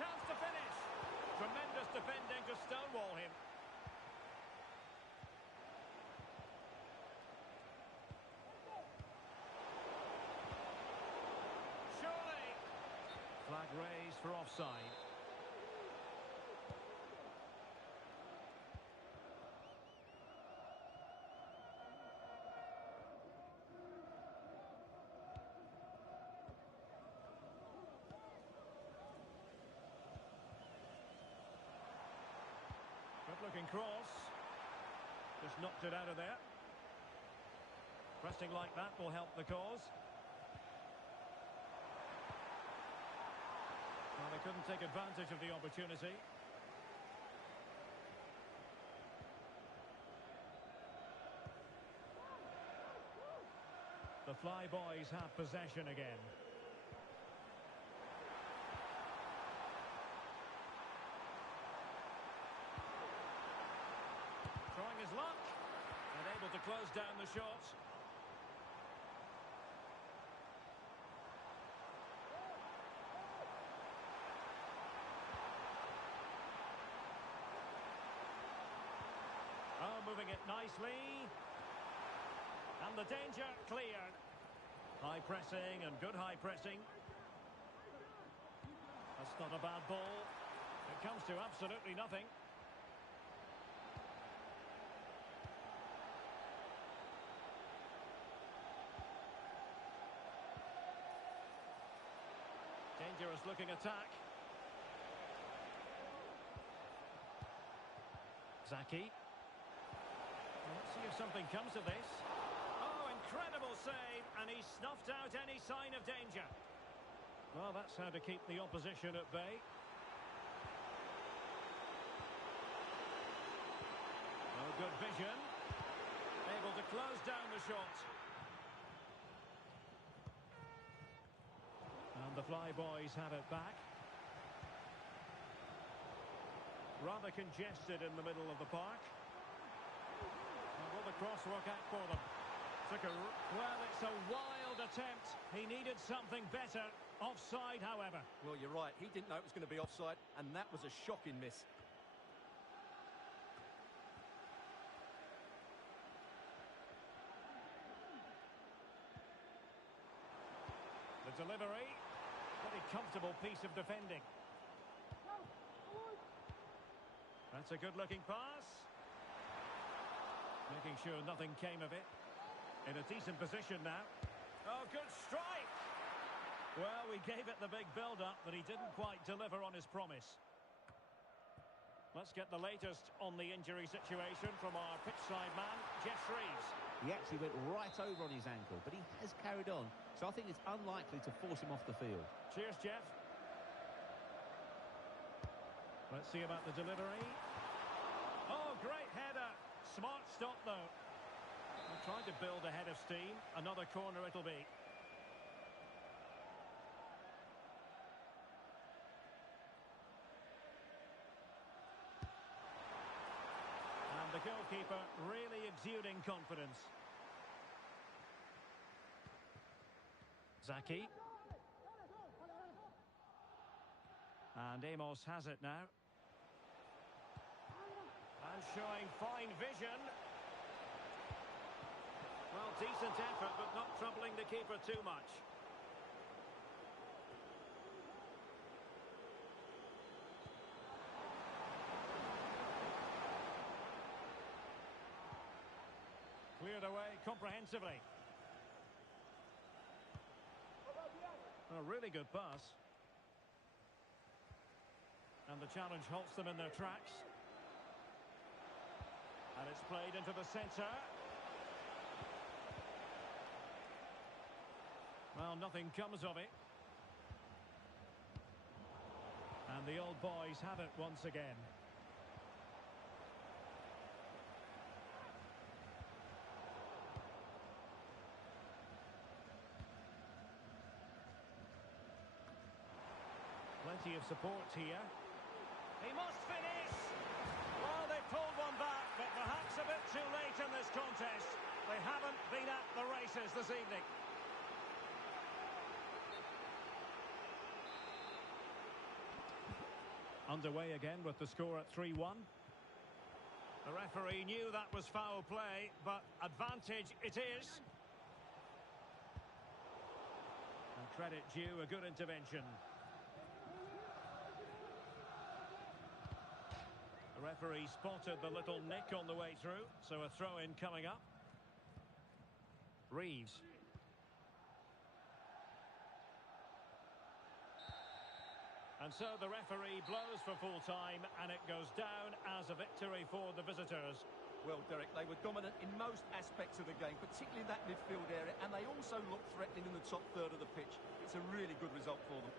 Chance to finish. Tremendous defending to stonewall him. Surely. Flag raised for offside. Good-looking cross. Just knocked it out of there. Pressing like that will help the cause. Well, they couldn't take advantage of the opportunity. The Flyboys have possession again. Trying his luck and able to close down the shot. Oh, moving it nicely. And the danger cleared. High pressing and good high pressing. That's not a bad ball. It comes to absolutely nothing. Dangerous looking attack. Zaki. Let's see if something comes of this. Oh, incredible save, and he snuffed out any sign of danger. Well, that's how to keep the opposition at bay. Oh, good vision. Able to close down the shot. And the Flyboys have it back. Rather congested in the middle of the park. And will the cross work out for them? Well, it's a wild attempt. He needed something better. Offside, however. Well, you're right. He didn't know it was going to be offside, and that was a shocking miss. The delivery. Very comfortable piece of defending. That's a good-looking pass. Making sure nothing came of it. In a decent position now. Oh, good strike! Well, we gave it the big build-up, but he didn't quite deliver on his promise. Let's get the latest on the injury situation from our pitchside man, Jeff Shreves. He actually went right over on his ankle, but he has carried on, so I think it's unlikely to force him off the field. Cheers, Jeff. Let's see about the delivery. Oh, great header. Smart stop, though. We're trying to build a head of steam. Another corner it'll be. And the goalkeeper really exuding confidence. Zaki. And Amos has it now. And showing fine vision. Well, decent effort, but not troubling the keeper too much. Cleared away comprehensively. A really good pass. And the challenge halts them in their tracks. And it's played into the centre. Well, nothing comes of it. And the old boys have it once again. Plenty of support here. He must finish! Well, they pulled one back, but perhaps a bit too late in this contest. They haven't been at the races this evening. Underway again with the score at 3-1. The referee knew that was foul play, but advantage it is. And credit due, a good intervention. The referee spotted the little nick on the way through, so a throw-in coming up. Reeves. And so the referee blows for full time, and it goes down as a victory for the visitors. Well, Derek, they were dominant in most aspects of the game, particularly in that midfield area, and they also looked threatening in the top third of the pitch. It's a really good result for them.